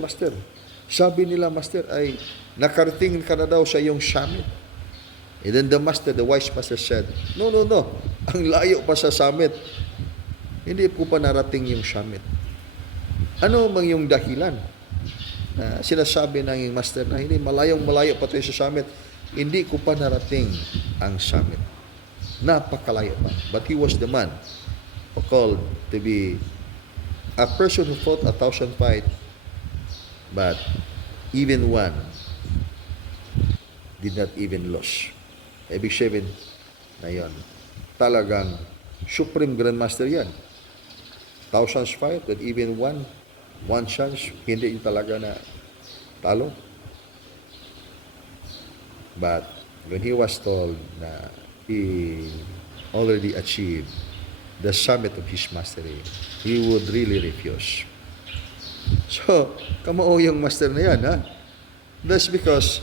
sabi nila, Master, ay nakarating ka na daw sa iyong summit. And then the wise master said, No, ang layo pa sa summit. Hindi ko pa narating yung summit. Ano mang yung dahilan? Sinasabi ng master na hindi, malayo pa tayo sa summit. Hindi ko pa narating ang summit. Napakalayo pa. But he was the man who called to be a person who fought 1,000 fights, but even one did not even lose. Ibig sabihin na yun, talagang supreme grandmaster yan. Thousands fight, but even one chance, hindi yung talaga na talo. But when he was told na he already achieved the summit of his mastery, he would really refuse. So, kamao yung master na yan, ha? That's because,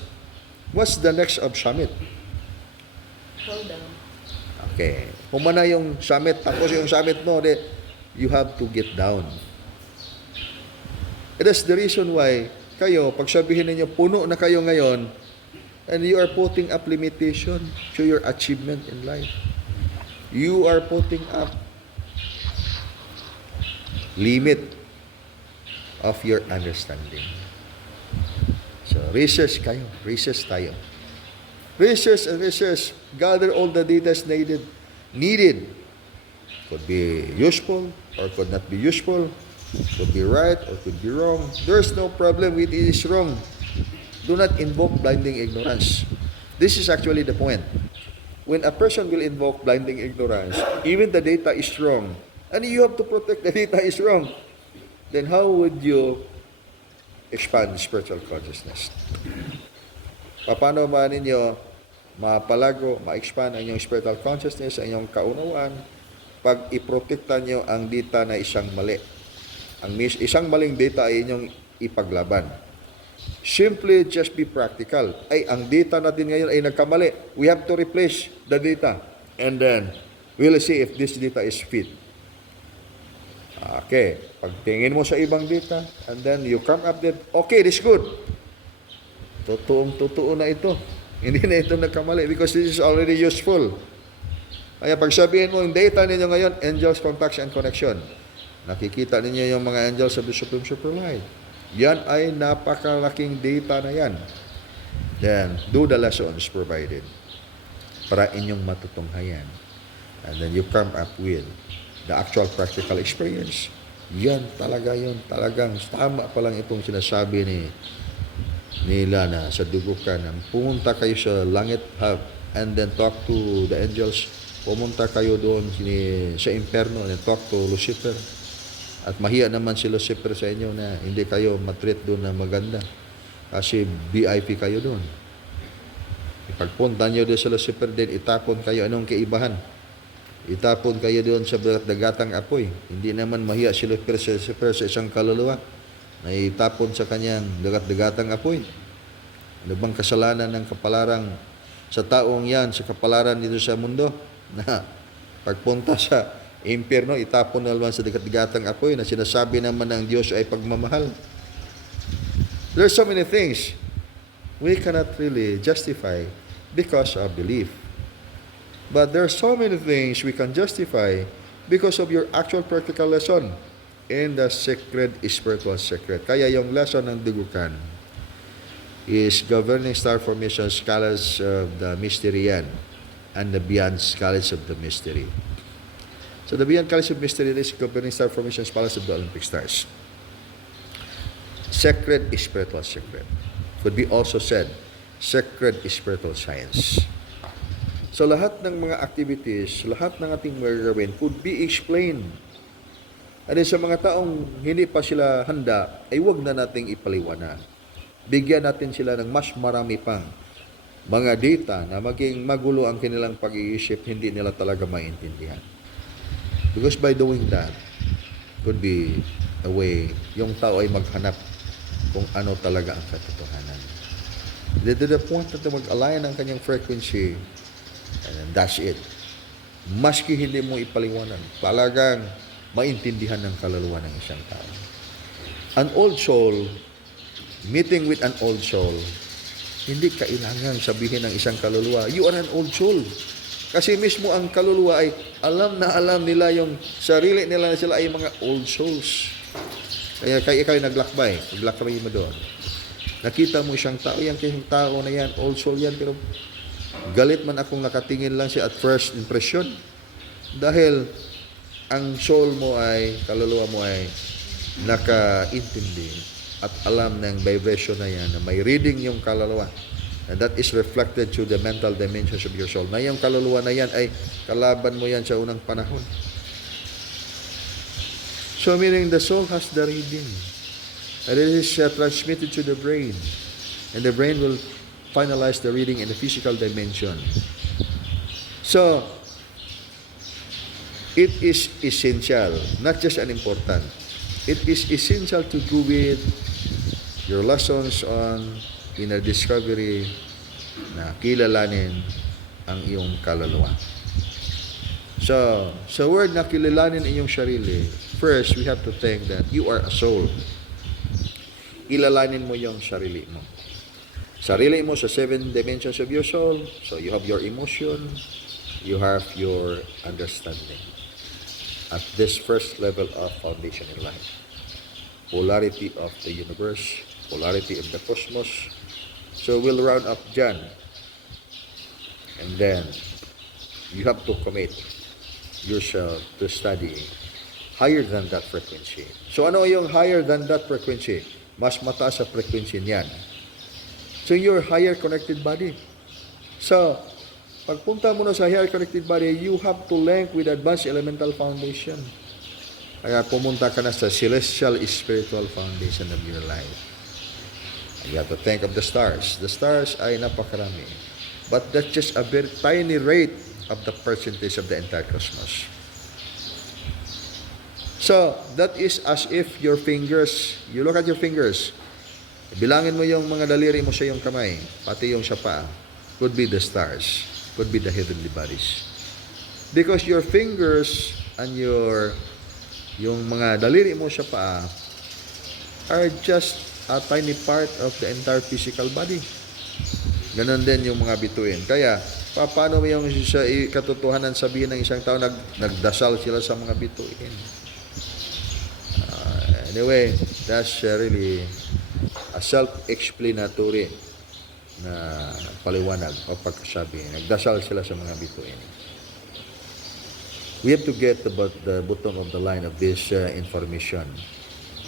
what's the next of summit? Hold down. Okay. Humana yung summit, tapos yung summit mo, you have to get down. And that's the reason why kayo, pag sabihin ninyo, puno na kayo ngayon, and you are putting up limitation to your achievement in life. You are putting up limit of your understanding. So, research kayo. Research tayo. Research and research. Gather all the data needed. Could be useful or could not be useful. Could be right or could be wrong. There's no problem with it is wrong. Do not invoke blinding ignorance. This is actually the point. When a person will invoke blinding ignorance, even the data is wrong, and you have to protect the data is wrong, then how would you expand spiritual consciousness? Paano ba ninyo mapalago, ma-expand ang inyong spiritual consciousness, ang inyong kaunawaan, pag iprotekta nyo ang data na isang mali? Ang isang maling data ay inyong ipaglaban. Simply just be practical. Ay, ang data natin ngayon ay nagkamali. We have to replace the data. And then, we'll see if this data is fit. Okay. Pagtingin mo sa ibang data, and then you come up with, okay, this is good. Totoo na ito. Hindi na ito nagkamali because this is already useful. Kaya pag sabihin mo, yung data ninyo ngayon, angels, contacts, and connection. Nakikita ninyo yung mga angels of the Supreme Super Light. Yan ay napakalaking data na yan. Then, do the lessons provided para inyong matutunghayan. And then you come up with the actual practical experience. Yan talaga yun. Talagang tama pa lang itong sinasabi nila na sa dugukan na pumunta kayo sa langit and then talk to the angels. Pumunta kayo doon sa imperno and talk to Lucifer. At mahiya naman si Lucifer sa inyo na hindi kayo matreat doon na maganda. Kasi VIP kayo doon. Ipagpunta nyo doon sa Lucifer din, itapon kayo. Anong kaibahan? Itapon kayo doon sa dagatang apoy. Hindi naman mahiya si Lucifer sa isang kaluluwa na itapon sa kanyang dagatang apoy. Ano bang kasalanan ng kapalarang sa taong yan, sa kapalaran dito sa mundo, na pagpunta sa impyerno, itapon na naman sa dagatang apoy na sinasabi naman ng Diyos ay pagmamahal. There's so many things we cannot really justify because of belief. But there are so many things we can justify because of your actual practical lesson in the sacred spiritual secret. Kaya yung lesson ng dugukan is Governing Star Formation Scholars of the Mystery yan and the Beyond Scholars of the Mystery. So the Beyond Scholars of Mystery is Governing Star Formation Scholars of the Olympic Stars. sacred spiritual secret. Could be also said, sacred spiritual science. So lahat ng mga activities, lahat ng ating gagawin could be explained. At sa mga taong hindi pa sila handa, ay huwag na nating ipaliwanag. Bigyan natin sila ng mas marami pang mga data na maging magulo ang kanilang pag-iisip, hindi nila talaga maintindihan. Because by doing that, could be a way yung tao ay maghanap kung ano talaga ang katotohanan. To the point na mag-align ang kanyang frequency, and that's it. Maski hindi mo ipaliwanag, talagang maintindihan ng kaluluwa ng isang tao. An old soul, meeting with an old soul, hindi kailangan sabihin ng isang kaluluwa, you are an old soul. Kasi mismo ang kaluluwa ay alam na alam nila yung sarili nila na sila ay mga old souls. Kaya ikaw ay naglakbay mo doon. Nakita mo isang tao, yung tao na yan, old soul yan, pero galit man akong nakatingin lang siya at first impression. Dahil ang soul mo ay, kaluluwa mo ay nakaintindi at alam ng vibration na yan, na may reading yung kaluluwa. And that is reflected through the mental dimensions of your soul. Na yung kaluluwa na yan ay kalaban mo yan sa unang panahon. So meaning the soul has the reading. And it is transmitted to the brain. And the brain will finalize the reading in the physical dimension. So, it is essential, not just an important. It is essential to go with your lessons on inner discovery na kilalanin ang iyong kaluluwa. So, sa word na kilalanin ang iyong sarili, first, we have to think that you are a soul. Ilalanin mo yung sarili mo. Sarili mo sa 7 dimensions of your soul. So, you have your emotion, you have your understanding. At this first level of foundation in life. Polarity of the universe, polarity of the cosmos. So, we'll round up dyan. And then, you have to commit yourself to study higher than that frequency. So ano yung higher than that frequency? Mas mataas sa frequency niyan. So your higher connected body. So, pagpunta mo na sa higher connected body, you have to link with advanced elemental foundation. Kaya pumunta ka na sa celestial spiritual foundation of your life. And you have to think of the stars. The stars ay napakarami. But that's just a very tiny rate of the percentage of the entire cosmos. So, that is as if your fingers, you look at your fingers, bilangin mo yung mga daliri mo sa iyong kamay, pati yung sa paa, could be the stars, could be the heavenly bodies. Because your fingers and yung mga daliri mo sa paa are just a tiny part of the entire physical body. Ganon din yung mga bituin. Kaya, paano yung sa katotohanan sabihin ng isang tao nagdasal sila sa mga bituin? Anyway, that's really a self-explanatory na paliwanag o pagkasabi. Nagdasal sila sa mga bituin. We have to get about the bottom of the line of this information.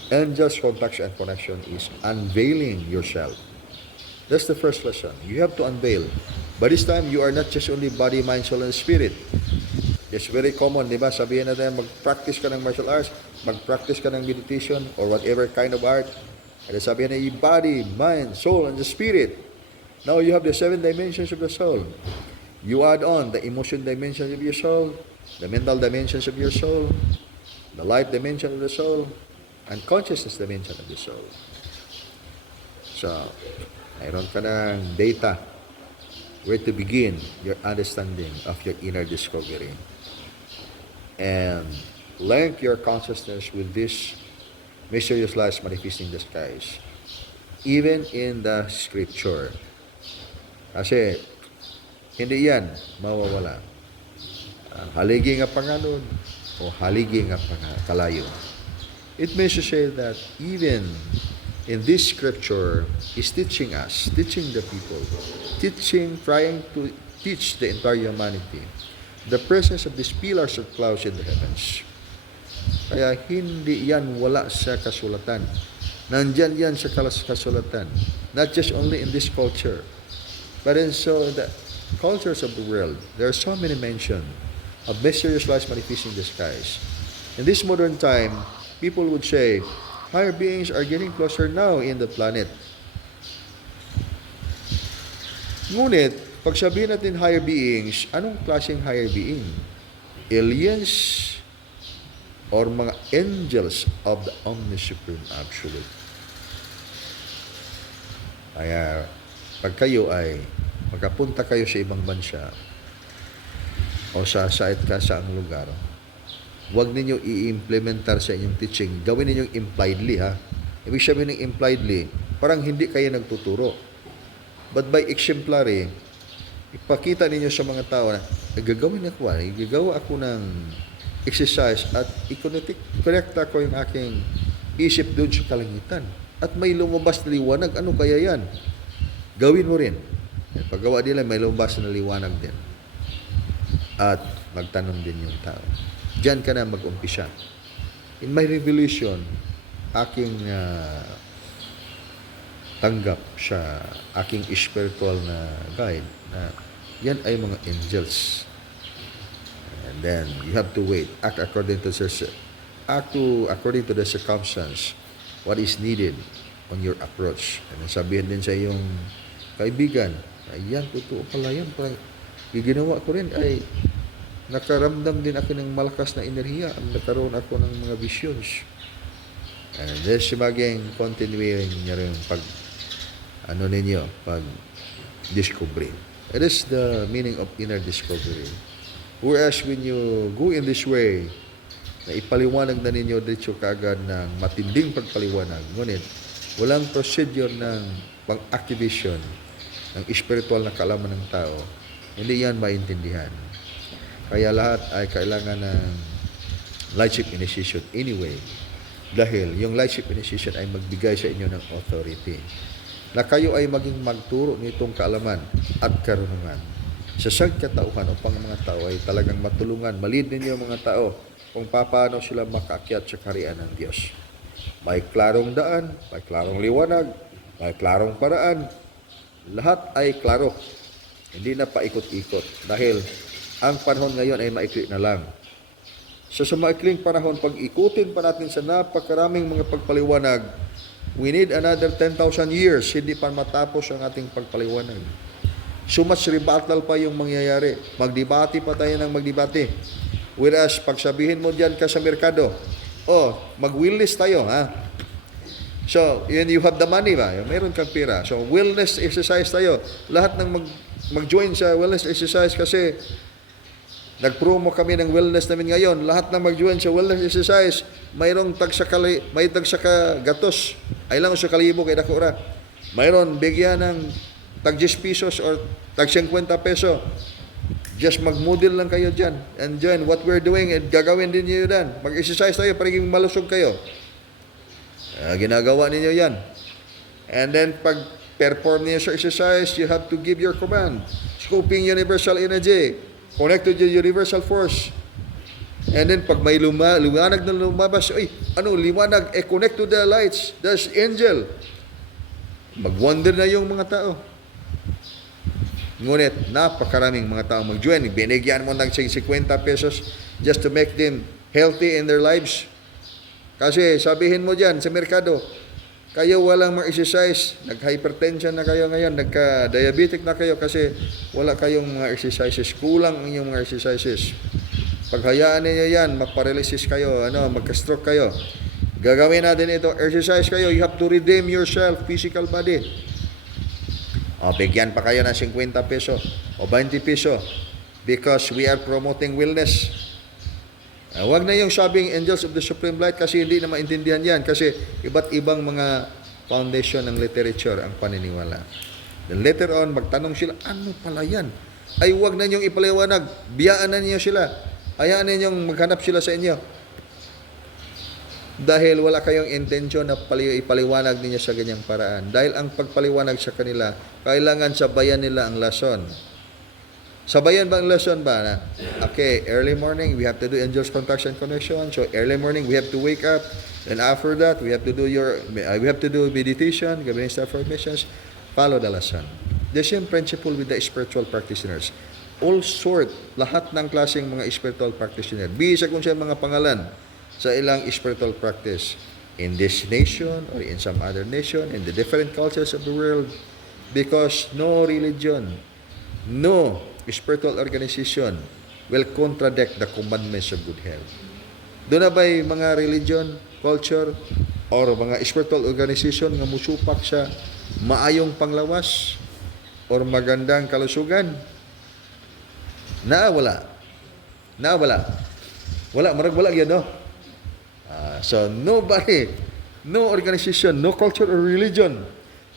Angels' contact and connection is unveiling yourself. That's the first lesson. You have to unveil. By this time, you are not just only body, mind, soul, and spirit. It's very common, di ba? Sabihin natin, mag-practice ka ng martial arts, mag-practice ka ng meditation, or whatever kind of art. And sabihin na, yung body, mind, soul, and the spirit. Now, you have the 7 dimensions of the soul. You add on the emotion dimensions of your soul, the mental dimensions of your soul, the light dimension of the soul, and consciousness dimension of the soul. So, mayroon ka ng data where to begin your understanding of your inner discovery. And link your consciousness with this mysterious lights manifesting the skies. Even in the scripture. Kasi, hindi yan mawawala. Haligi nga panganod o haligi nga kalayo. It means to say that even in this scripture is teaching us, teaching the people, trying to teach the entire humanity the presence of these pillars of clouds in the heavens. Kaya hindi yan wala sa kasulatan. Nandyan yan sa kasulatan. Not just only in this culture, but in so the cultures of the world. There are so many mention of mysterious lights manifesting in the skies. In this modern time, people would say, higher beings are getting closer now in the planet. Ngunit, pag sabihin natin higher beings, anong klaseng higher being? Aliens or mga angels of the Omni-Supreme Absolute? Kaya, pag kayo ay magkapunta kayo sa ibang bansa o sasait ka sa ang lugar, huwag ninyo i-implementar sa inyong teaching. Gawin ninyong impliedly, ha? Ibig sabihin ng impliedly, parang hindi kayo nagtuturo. But by exemplary, ipakita ninyo sa mga tao na gagawa ako ng exercise at i-connect ako yung aking isip doon sa kalangitan. At may lumabas na liwanag, ano kaya yan? Gawin mo rin. Paggawa nila, may lumabas na liwanag din. At magtanong din yung tao. Diyan ka na mag-umpisa. In my revelation, aking tanggap sa aking spiritual na guide na yan ay mga angels. And then, you have to wait. Act according to the circumstance, what is needed on your approach. And then sabihin din sa iyong kaibigan, ayan, totoo pala yan. Yung ginawa ko rin ay nakaramdam din ako ng malakas na enerhiya. Nagkaroon ako ng mga visions. And this maging continuing niya rin pag-discovery. It is the meaning of inner discovery. Whereas when you go in this way, na ipaliwanag na ninyo dito kaagad ng matinding pagpaliwanag, ngunit walang procedure ng pang-activation ng spiritual na kaalaman ng tao, hindi yan maintindihan. Kaya lahat ay kailangan ng Lightship initiation anyway. Dahil yung Lightship initiation ay magbigay sa inyo ng authority. Na kayo ay maging magturo nitong kaalaman at karunungan sa sangkatauhan upang mga tao ay talagang matulungan, malid ninyo mga tao kung paano sila makaakyat sa kaharian ng Diyos. May klarong daan, may klarong liwanag, may klarong paraan. Lahat ay klaro. Hindi na paikot-ikot dahil ang panahon ngayon ay maikli na lang. So sa maikling panahon, pag-ikutin pa natin sa napakaraming mga pagpaliwanag, we need another 10,000 years, hindi pa matapos ang ating pagpaliwanag. So much rebuttal pa yung mangyayari. Magdebate pa tayo ng magdebate. Whereas, pag sabihin mo dyan ka sa merkado, mag-wellness tayo, ha? So, you have the money ba? Meron kang pera. So, wellness exercise tayo. Lahat ng mag-join sa wellness exercise kasi nag-promo kami ng wellness namin ngayon. Lahat na mag-join sa wellness exercise, mayroong may tagsaka gatos. Ay lang sa kalibo kay dakura. Mayroon bigyan ng tag 10 pesos or tag 50 peso. Just mag-model lang kayo dyan. And join what we're doing. And gagawin din niyo yan. Mag-exercise tayo para malusog kayo. Ginagawa ninyo yan. And then pag perform niyo sa exercise, you have to give your command. Scooping universal energy. Connect to the universal force. And then, pag may liwanag na lumabas, liwanag, connect to the lights. There's angel. Mag-wonder na yung mga tao. Ngunit, napakaraming mga tao mag-join. Binigyan mo ng 50 pesos just to make them healthy in their lives. Kasi, sabihin mo dyan sa merkado, kayo walang mag-exercise, nag-hypertension na kayo ngayon, nagka-diabetic na kayo kasi wala kayong mga exercises, kulang ang inyong mga exercises. Paghayaan niyo yan, magparalysis kayo, magka-stroke kayo. Gagawin natin ito, exercise kayo, you have to redeem yourself, physical body. Bigyan pa kayo ng 50 peso o 20 peso because we are promoting wellness. Huwag na yung sabing angels of the supreme light kasi hindi na maintindihan yan kasi iba't ibang mga foundation ng literature ang paniniwala. Then later on, magtanong sila, ano pala yan? Ay huwag na niyong ipaliwanag, biyaan na niyo sila. Hayaan ninyong maghanap sila sa inyo. Dahil wala kayong intensyon na ipaliwanag ninyo sa ganyang paraan. Dahil ang pagpaliwanag sa kanila, kailangan sabayan nila ang lason. Sabayan bang lesson ba na, okay, early morning, we have to do angels contact and connection. So, early morning, we have to wake up. And after that, we have to do meditation, gawin sa affirmations, follow the lesson. The same principle with the spiritual practitioners. All sort, lahat ng klaseng mga spiritual practitioner. Bisa kung siya mga pangalan sa ilang spiritual practice in this nation or in some other nation, in the different cultures of the world. Because no religion, no spiritual organization will contradict the commandments of good health. Doon na ba'y mga religion, culture, or mga spiritual organization nga musupak sa maayong panglawas or magandang kalusugan? Wala. Marag wala yan, no? So, nobody, no organization, no culture or religion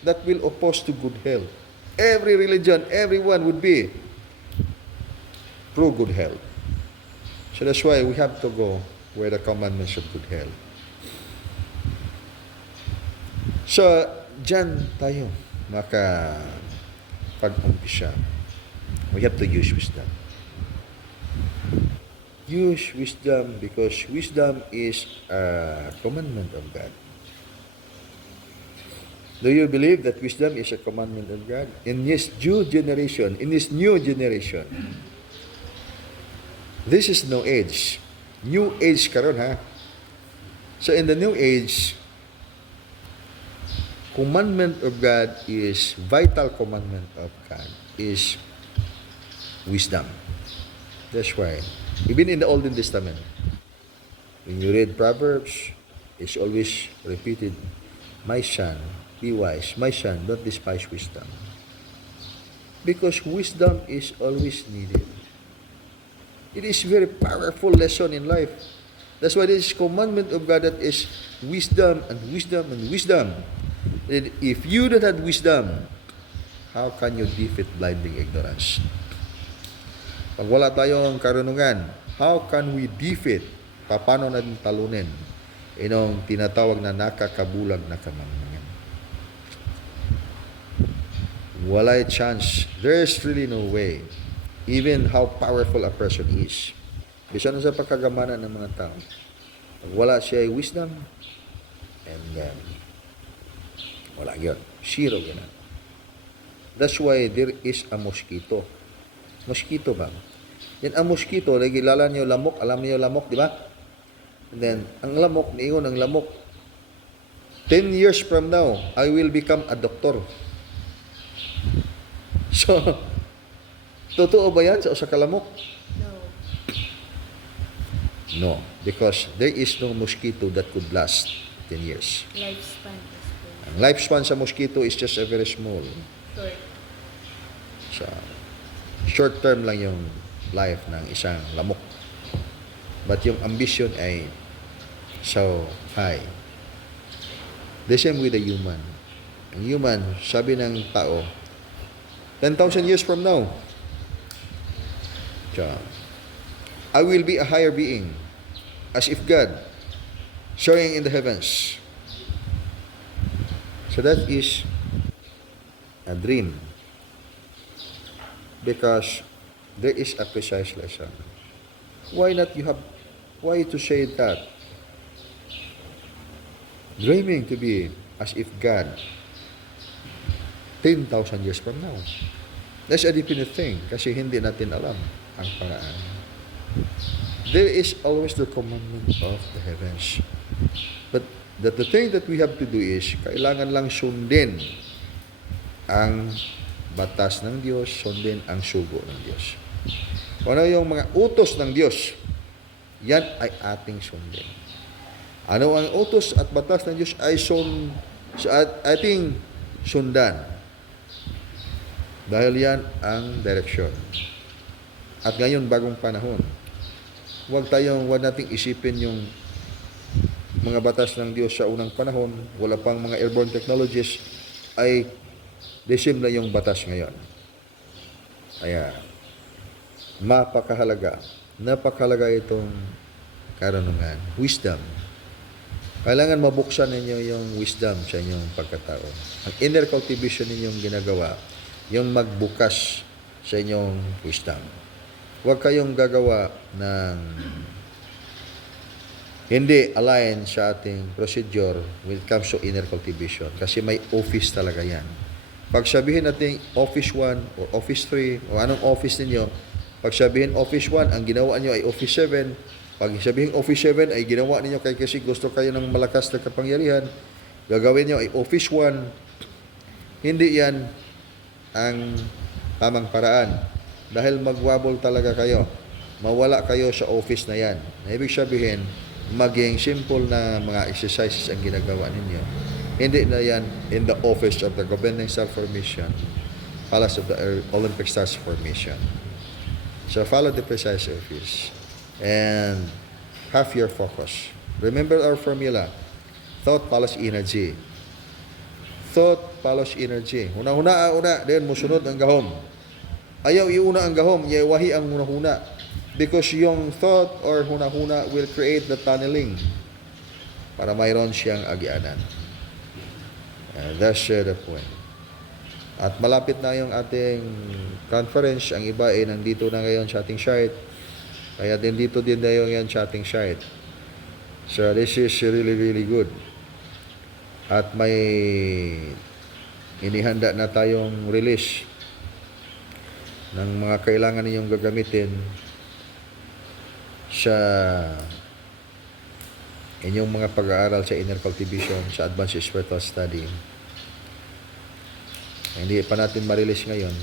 that will oppose to good health. Every religion, everyone would be pro good health. So that's why we have to go where the commandments of good health. So, dyan tayo pag-umpisa. We have to use wisdom. Use wisdom because wisdom is a commandment of God. Do you believe that wisdom is a commandment of God? In this new generation, this is no age. New age karon ha. So in the new age, commandment of God is, vital commandment of God is wisdom. That's why, even in the Old Testament, when you read Proverbs, it's always repeated, my son, be wise. My son, don't despise wisdom. Because wisdom is always needed. It is very powerful lesson in life. That's why this commandment of God that is wisdom and wisdom and wisdom. And if you don't have wisdom, how can you defeat blinding ignorance? Pag wala tayong karunungan, how can we defeat, paano natin talunin, inong tinatawag na nakakabulag na kamangmangan? Walay chance. There's really no way. Even how powerful a person is. Bisa na sa pagkagamanan ng mga tao. Pag wala siya ay wisdom, and then, wala yun. Zero yun. That's why there is a mosquito. Mosquito ba? Yan ang mosquito, kilala niyo lamok, alam niyo lamok, di ba? And then, ang lamok, niingon ang lamok, 10 years from now, I will become a doctor. So, totoo ba yan sa usa ka lamok? No. No, because there is no mosquito that could last 10 years. Lifespan is good. Ang lifespan sa mosquito is just a very small. Short. So, short term lang yung life ng isang lamok. But yung ambition ay so high. The same with the human. Ang human, sabi ng tao, 10,000 years from now, so, I will be a higher being, as if God, soaring in the heavens. So that is a dream. Because there is a precise lesson. Why to say that? Dreaming to be as if God, 10,000 years from now. That's a definite thing kasi hindi natin alam ang paraan. There is always the commandment of the heavens. But the thing that we have to do is kailangan lang sundin ang batas ng Diyos, sundin ang sugo ng Diyos. Kung ano yung mga utos ng Diyos, yan ay ating sundin. Ano ang utos at batas ng Diyos ay ating sundan. Dahil yan ang direksyon. At ngayon, bagong panahon, huwag nating isipin yung mga batas ng Diyos sa unang panahon, wala pang mga airborne technologies, ay the same na yung batas ngayon. Kaya, napakahalaga itong karunungan, wisdom. Kailangan mabuksan ninyo yung wisdom sa inyong pagkatao. Ang inner cultivation ninyong ginagawa, yung magbukas sa inyong wisdom. Huwag kayong gagawa ng hindi align sa ating procedure when it comes to inner cultivation kasi may office talaga yan. Pag sabihin natin office 1 or office 3 o anong office ninyo, pag sabihin office 1, ang ginawa nyo ay office 7, pag sabihin office 7 ay ginawa ninyo kasi gusto kayo ng malakas na kapangyarihan, gagawin nyo ay office 1, hindi yan ang tamang paraan. Dahil magwabol talaga kayo. Mawala kayo sa office na yan. Ibig sabihin, maging simple na mga exercises ang ginagawa ninyo. Hindi na yan in the office of the Governing Star Formation, Palace of the Olympic Stars Formation. So follow the precise office and have your focus. Remember our formula. Thought follows energy. Thought follows energy. Una, then musunod ang gahom. Ayaw iuna ang gahom, iwahi ang huna-huna. Because yung thought or huna-huna will create the tunneling para mayroon siyang agianan. That's the point. At malapit na yung ating conference. Ang iba ay nandito na ngayon sa ating site. Kaya din dito din na yung sa ating site. So this is really, really good. At may inihanda na tayong release ng mga kailangan ninyong gagamitin sa inyong mga pag-aaral sa inner cultivation, sa advanced spiritual study. Hindi pa natin ma-release ngayon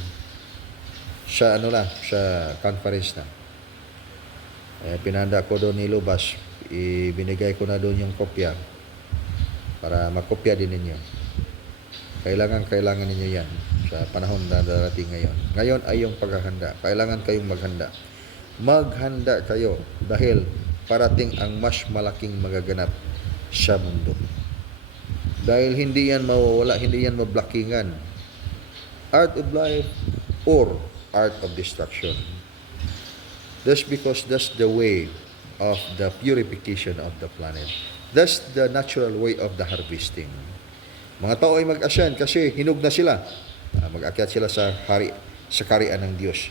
sa sa conference na. Pinahanda ko doon ni Lubas, ibinigay ko na doon yung kopya para makopya din ninyo. Kailangan ninyo yan sa panahon na darating ngayon. Ngayon ay yung paghahanda. Kailangan kayong maghanda. Maghanda kayo dahil parating ang mas malaking magaganap sa mundo. Dahil hindi yan mawawala, hindi yan mablockingan. Art of life or art of destruction. That's because that's the way of the purification of the planet. That's the natural way of the harvesting. Mga tao ay mag-ascend kasi hinog na sila. Mag-akyat sila sa karian ng Diyos.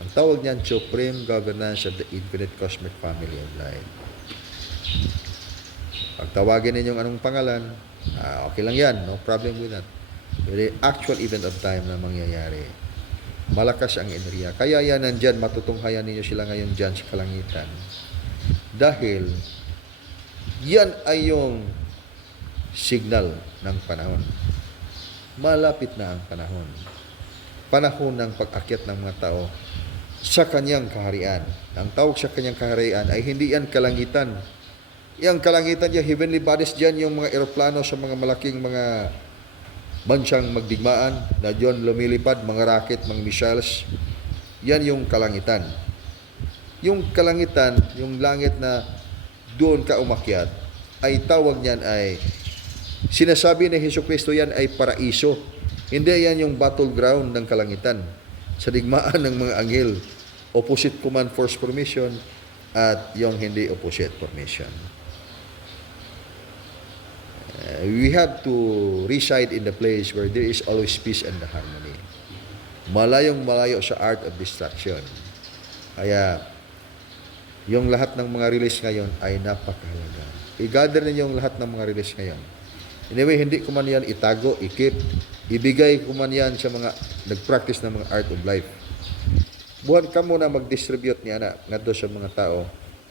Ang tawag niyan, Supreme Governance of the Infinite Cosmic Family of Life. Pag tawagin ninyong anong pangalan, okay lang yan, no problem with that. The actual event of time na mangyayari. Malakas ang enerhiya. Kaya yan nandyan, matutunghayan ninyo sila ngayon dyan sa kalangitan. Dahil, yan ay yung signal ng panahon. Malapit na ang panahon. Panahon ng pag-akyat ng mga tao sa kanyang kaharian. Ang tawag sa kanyang kaharian ay hindi yan kalangitan. Yang kalangitan niya, heavenly bodies dyan, yung mga eroplano sa mga malaking mga bansang magdigmaan na dyan lumilipad, mga rocket, mga missiles. Yan yung kalangitan. Yung kalangitan, yung langit na doon ka umakyat, ay tawag niyan ay, sinasabi ni Jesucristo yan ay paraiso. Hindi yan yung battleground ng kalangitan. Sa digmaan ng mga anghel, opposite command force formation at yung hindi opposite formation. We have to reside in the place where there is always peace and harmony. Malayong malayo sa art of destruction. Kaya, yung lahat ng mga release ngayon ay napakahalaga. I-gather ninyo yung lahat ng mga release ngayon. Anyway, hindi ko man yan itago, ikip. Ibigay ko man yan sa mga nag-practice ng mga art of life. Buwan ka muna mag-distribute niya na nga sa mga tao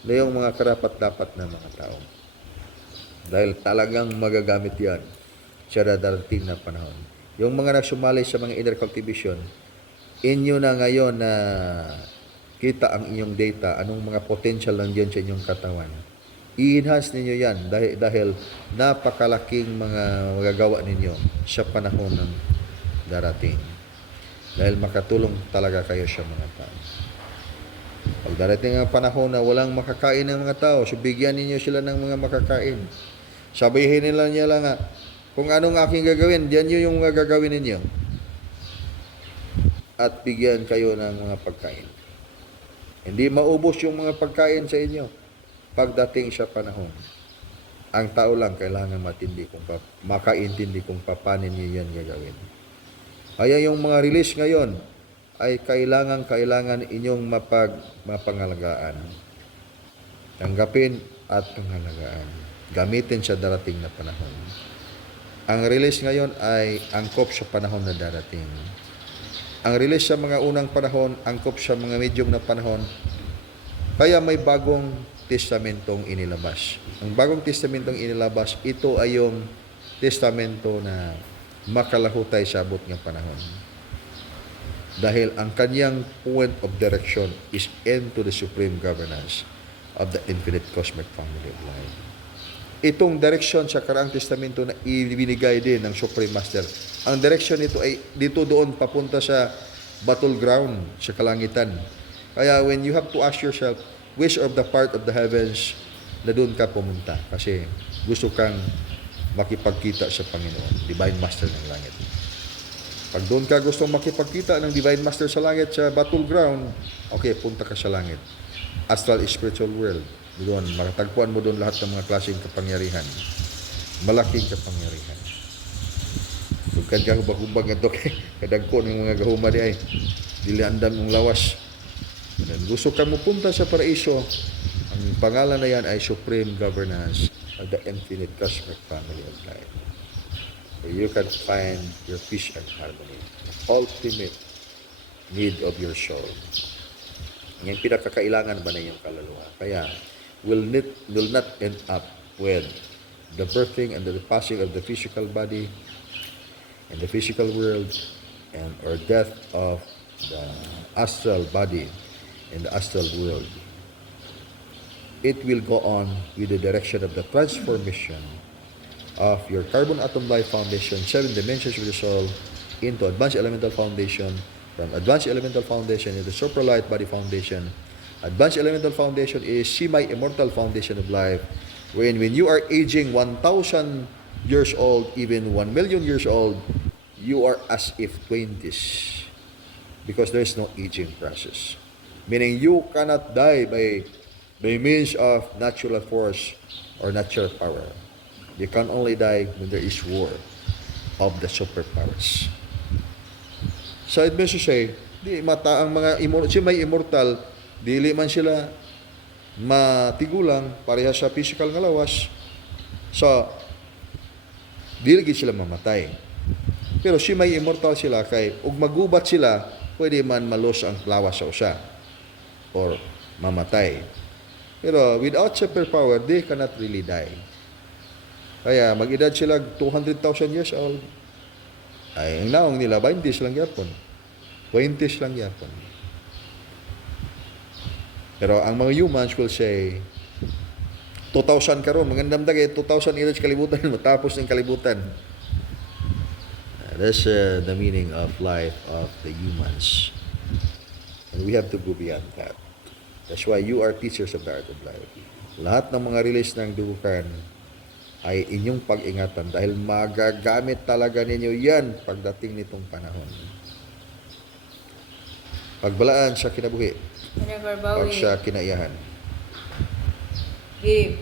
na yung mga karapat-dapat na mga tao. Dahil talagang magagamit yan sa darating na panahon. Yung mga nagsumali sa mga inner cultivation, inyo na ngayon na kita ang inyong data, anong mga potential lang dyan sa inyong katawan. I-enhance ninyo yan dahil napakalaking mga magagawa ninyo sa panahon ng darating. Dahil makatulong talaga kayo sa mga tao. Pag darating ang panahon na walang makakain ng mga tao, so bigyan ninyo sila ng mga makakain. Sabihin nila niya lang kung anong aking gagawin, diyan nyo yung mga gagawin ninyo. At bigyan kayo ng mga pagkain. Hindi maubos yung mga pagkain sa inyo. Pagdating sa panahon, ang tao lang kailangan makaintindi kung paano niyo yan gagawin. Kaya yung mga release ngayon ay kailangan inyong mapangalagaan. Tanggapin at pangalagaan. Gamitin sa darating na panahon. Ang release ngayon ay angkop sa panahon na darating. Ang release sa mga unang panahon, angkop sa mga medium na panahon. Kaya may bagong testamentong inilabas. Ang bagong testamentong inilabas, ito ay yung testamento na makalahutay sa abot ng panahon. Dahil ang kanyang point of direction is into the supreme governance of the infinite cosmic family of life. Itong direction sa karaang testamento na ibinigay din ng Supreme Master. Ang direction nito ay dito doon papunta sa battleground, sa kalangitan. Kaya when you have to ask yourself, which of the part of the heavens na doon ka pumunta? Kasi gusto kang makipagkita sa Panginoon, Divine Master ng langit. Pag doon ka gustong makipagkita ng Divine Master sa langit, sa battleground, okay, punta ka sa langit. Astral spiritual world. Doon, makatagpuan mo doon lahat ng mga klaseng kapangyarihan. Malaking kapangyarihan. Tugkad ka hubag-hubag nga ito, kadagko ng mga gahuma di ay, diliandam ng lawas. Gusto ka mo punta sa paraiso, ang pangalan na yan ay Supreme Governance of the Infinite Cosmic Family of Life. Where you can find your peace and harmony. The ultimate need of your soul. Yung pinakakailangan ba na yung kaluluwa? Kaya, will not end up with the birthing and the passing of the physical body and the physical world and or death of the astral body and the astral world. It will go on with the direction of the transformation of your carbon atom life foundation, 7 dimensions of the soul, into advanced elemental foundation, from advanced elemental foundation into supralight body foundation. Advanced elemental foundation is semi-immortal foundation of life, wherein when you are aging 1,000 years old, even 1 million years old, you are as if 20s, because there is no aging process. Meaning you cannot die by means of natural force or natural power. You can only die when there is war of the superpowers. So it means to say, di mata ang mga may immortal, dili man sila matigulang pareha sa physical nga lawas. So dili gid sila mamatay. Pero si may immortal sila kay ug magubat sila, pwede man malos ang lawas sa usa or mamatay. Pero without superpower, they cannot really die. Kaya mag-edad sila 200,000 years old. Ay, ang naong nila, 20s lang yapon. 20s lang yapon. Pero ang mga humans will say, 2,000 karon, magandang dagay, 2,000 edad kalibutan, matapos ng kalibutan. That's the meaning of life of the humans. And we have to go beyond that. That's why you are teachers of the art of life. Lahat ng mga release ng dugukan ay inyong pag-ingatan dahil magagamit talaga ninyo yan pagdating nitong panahon. Pagbalaan sa kinabuhi, Whenever pag bawi. sa kinaiyahan. Give.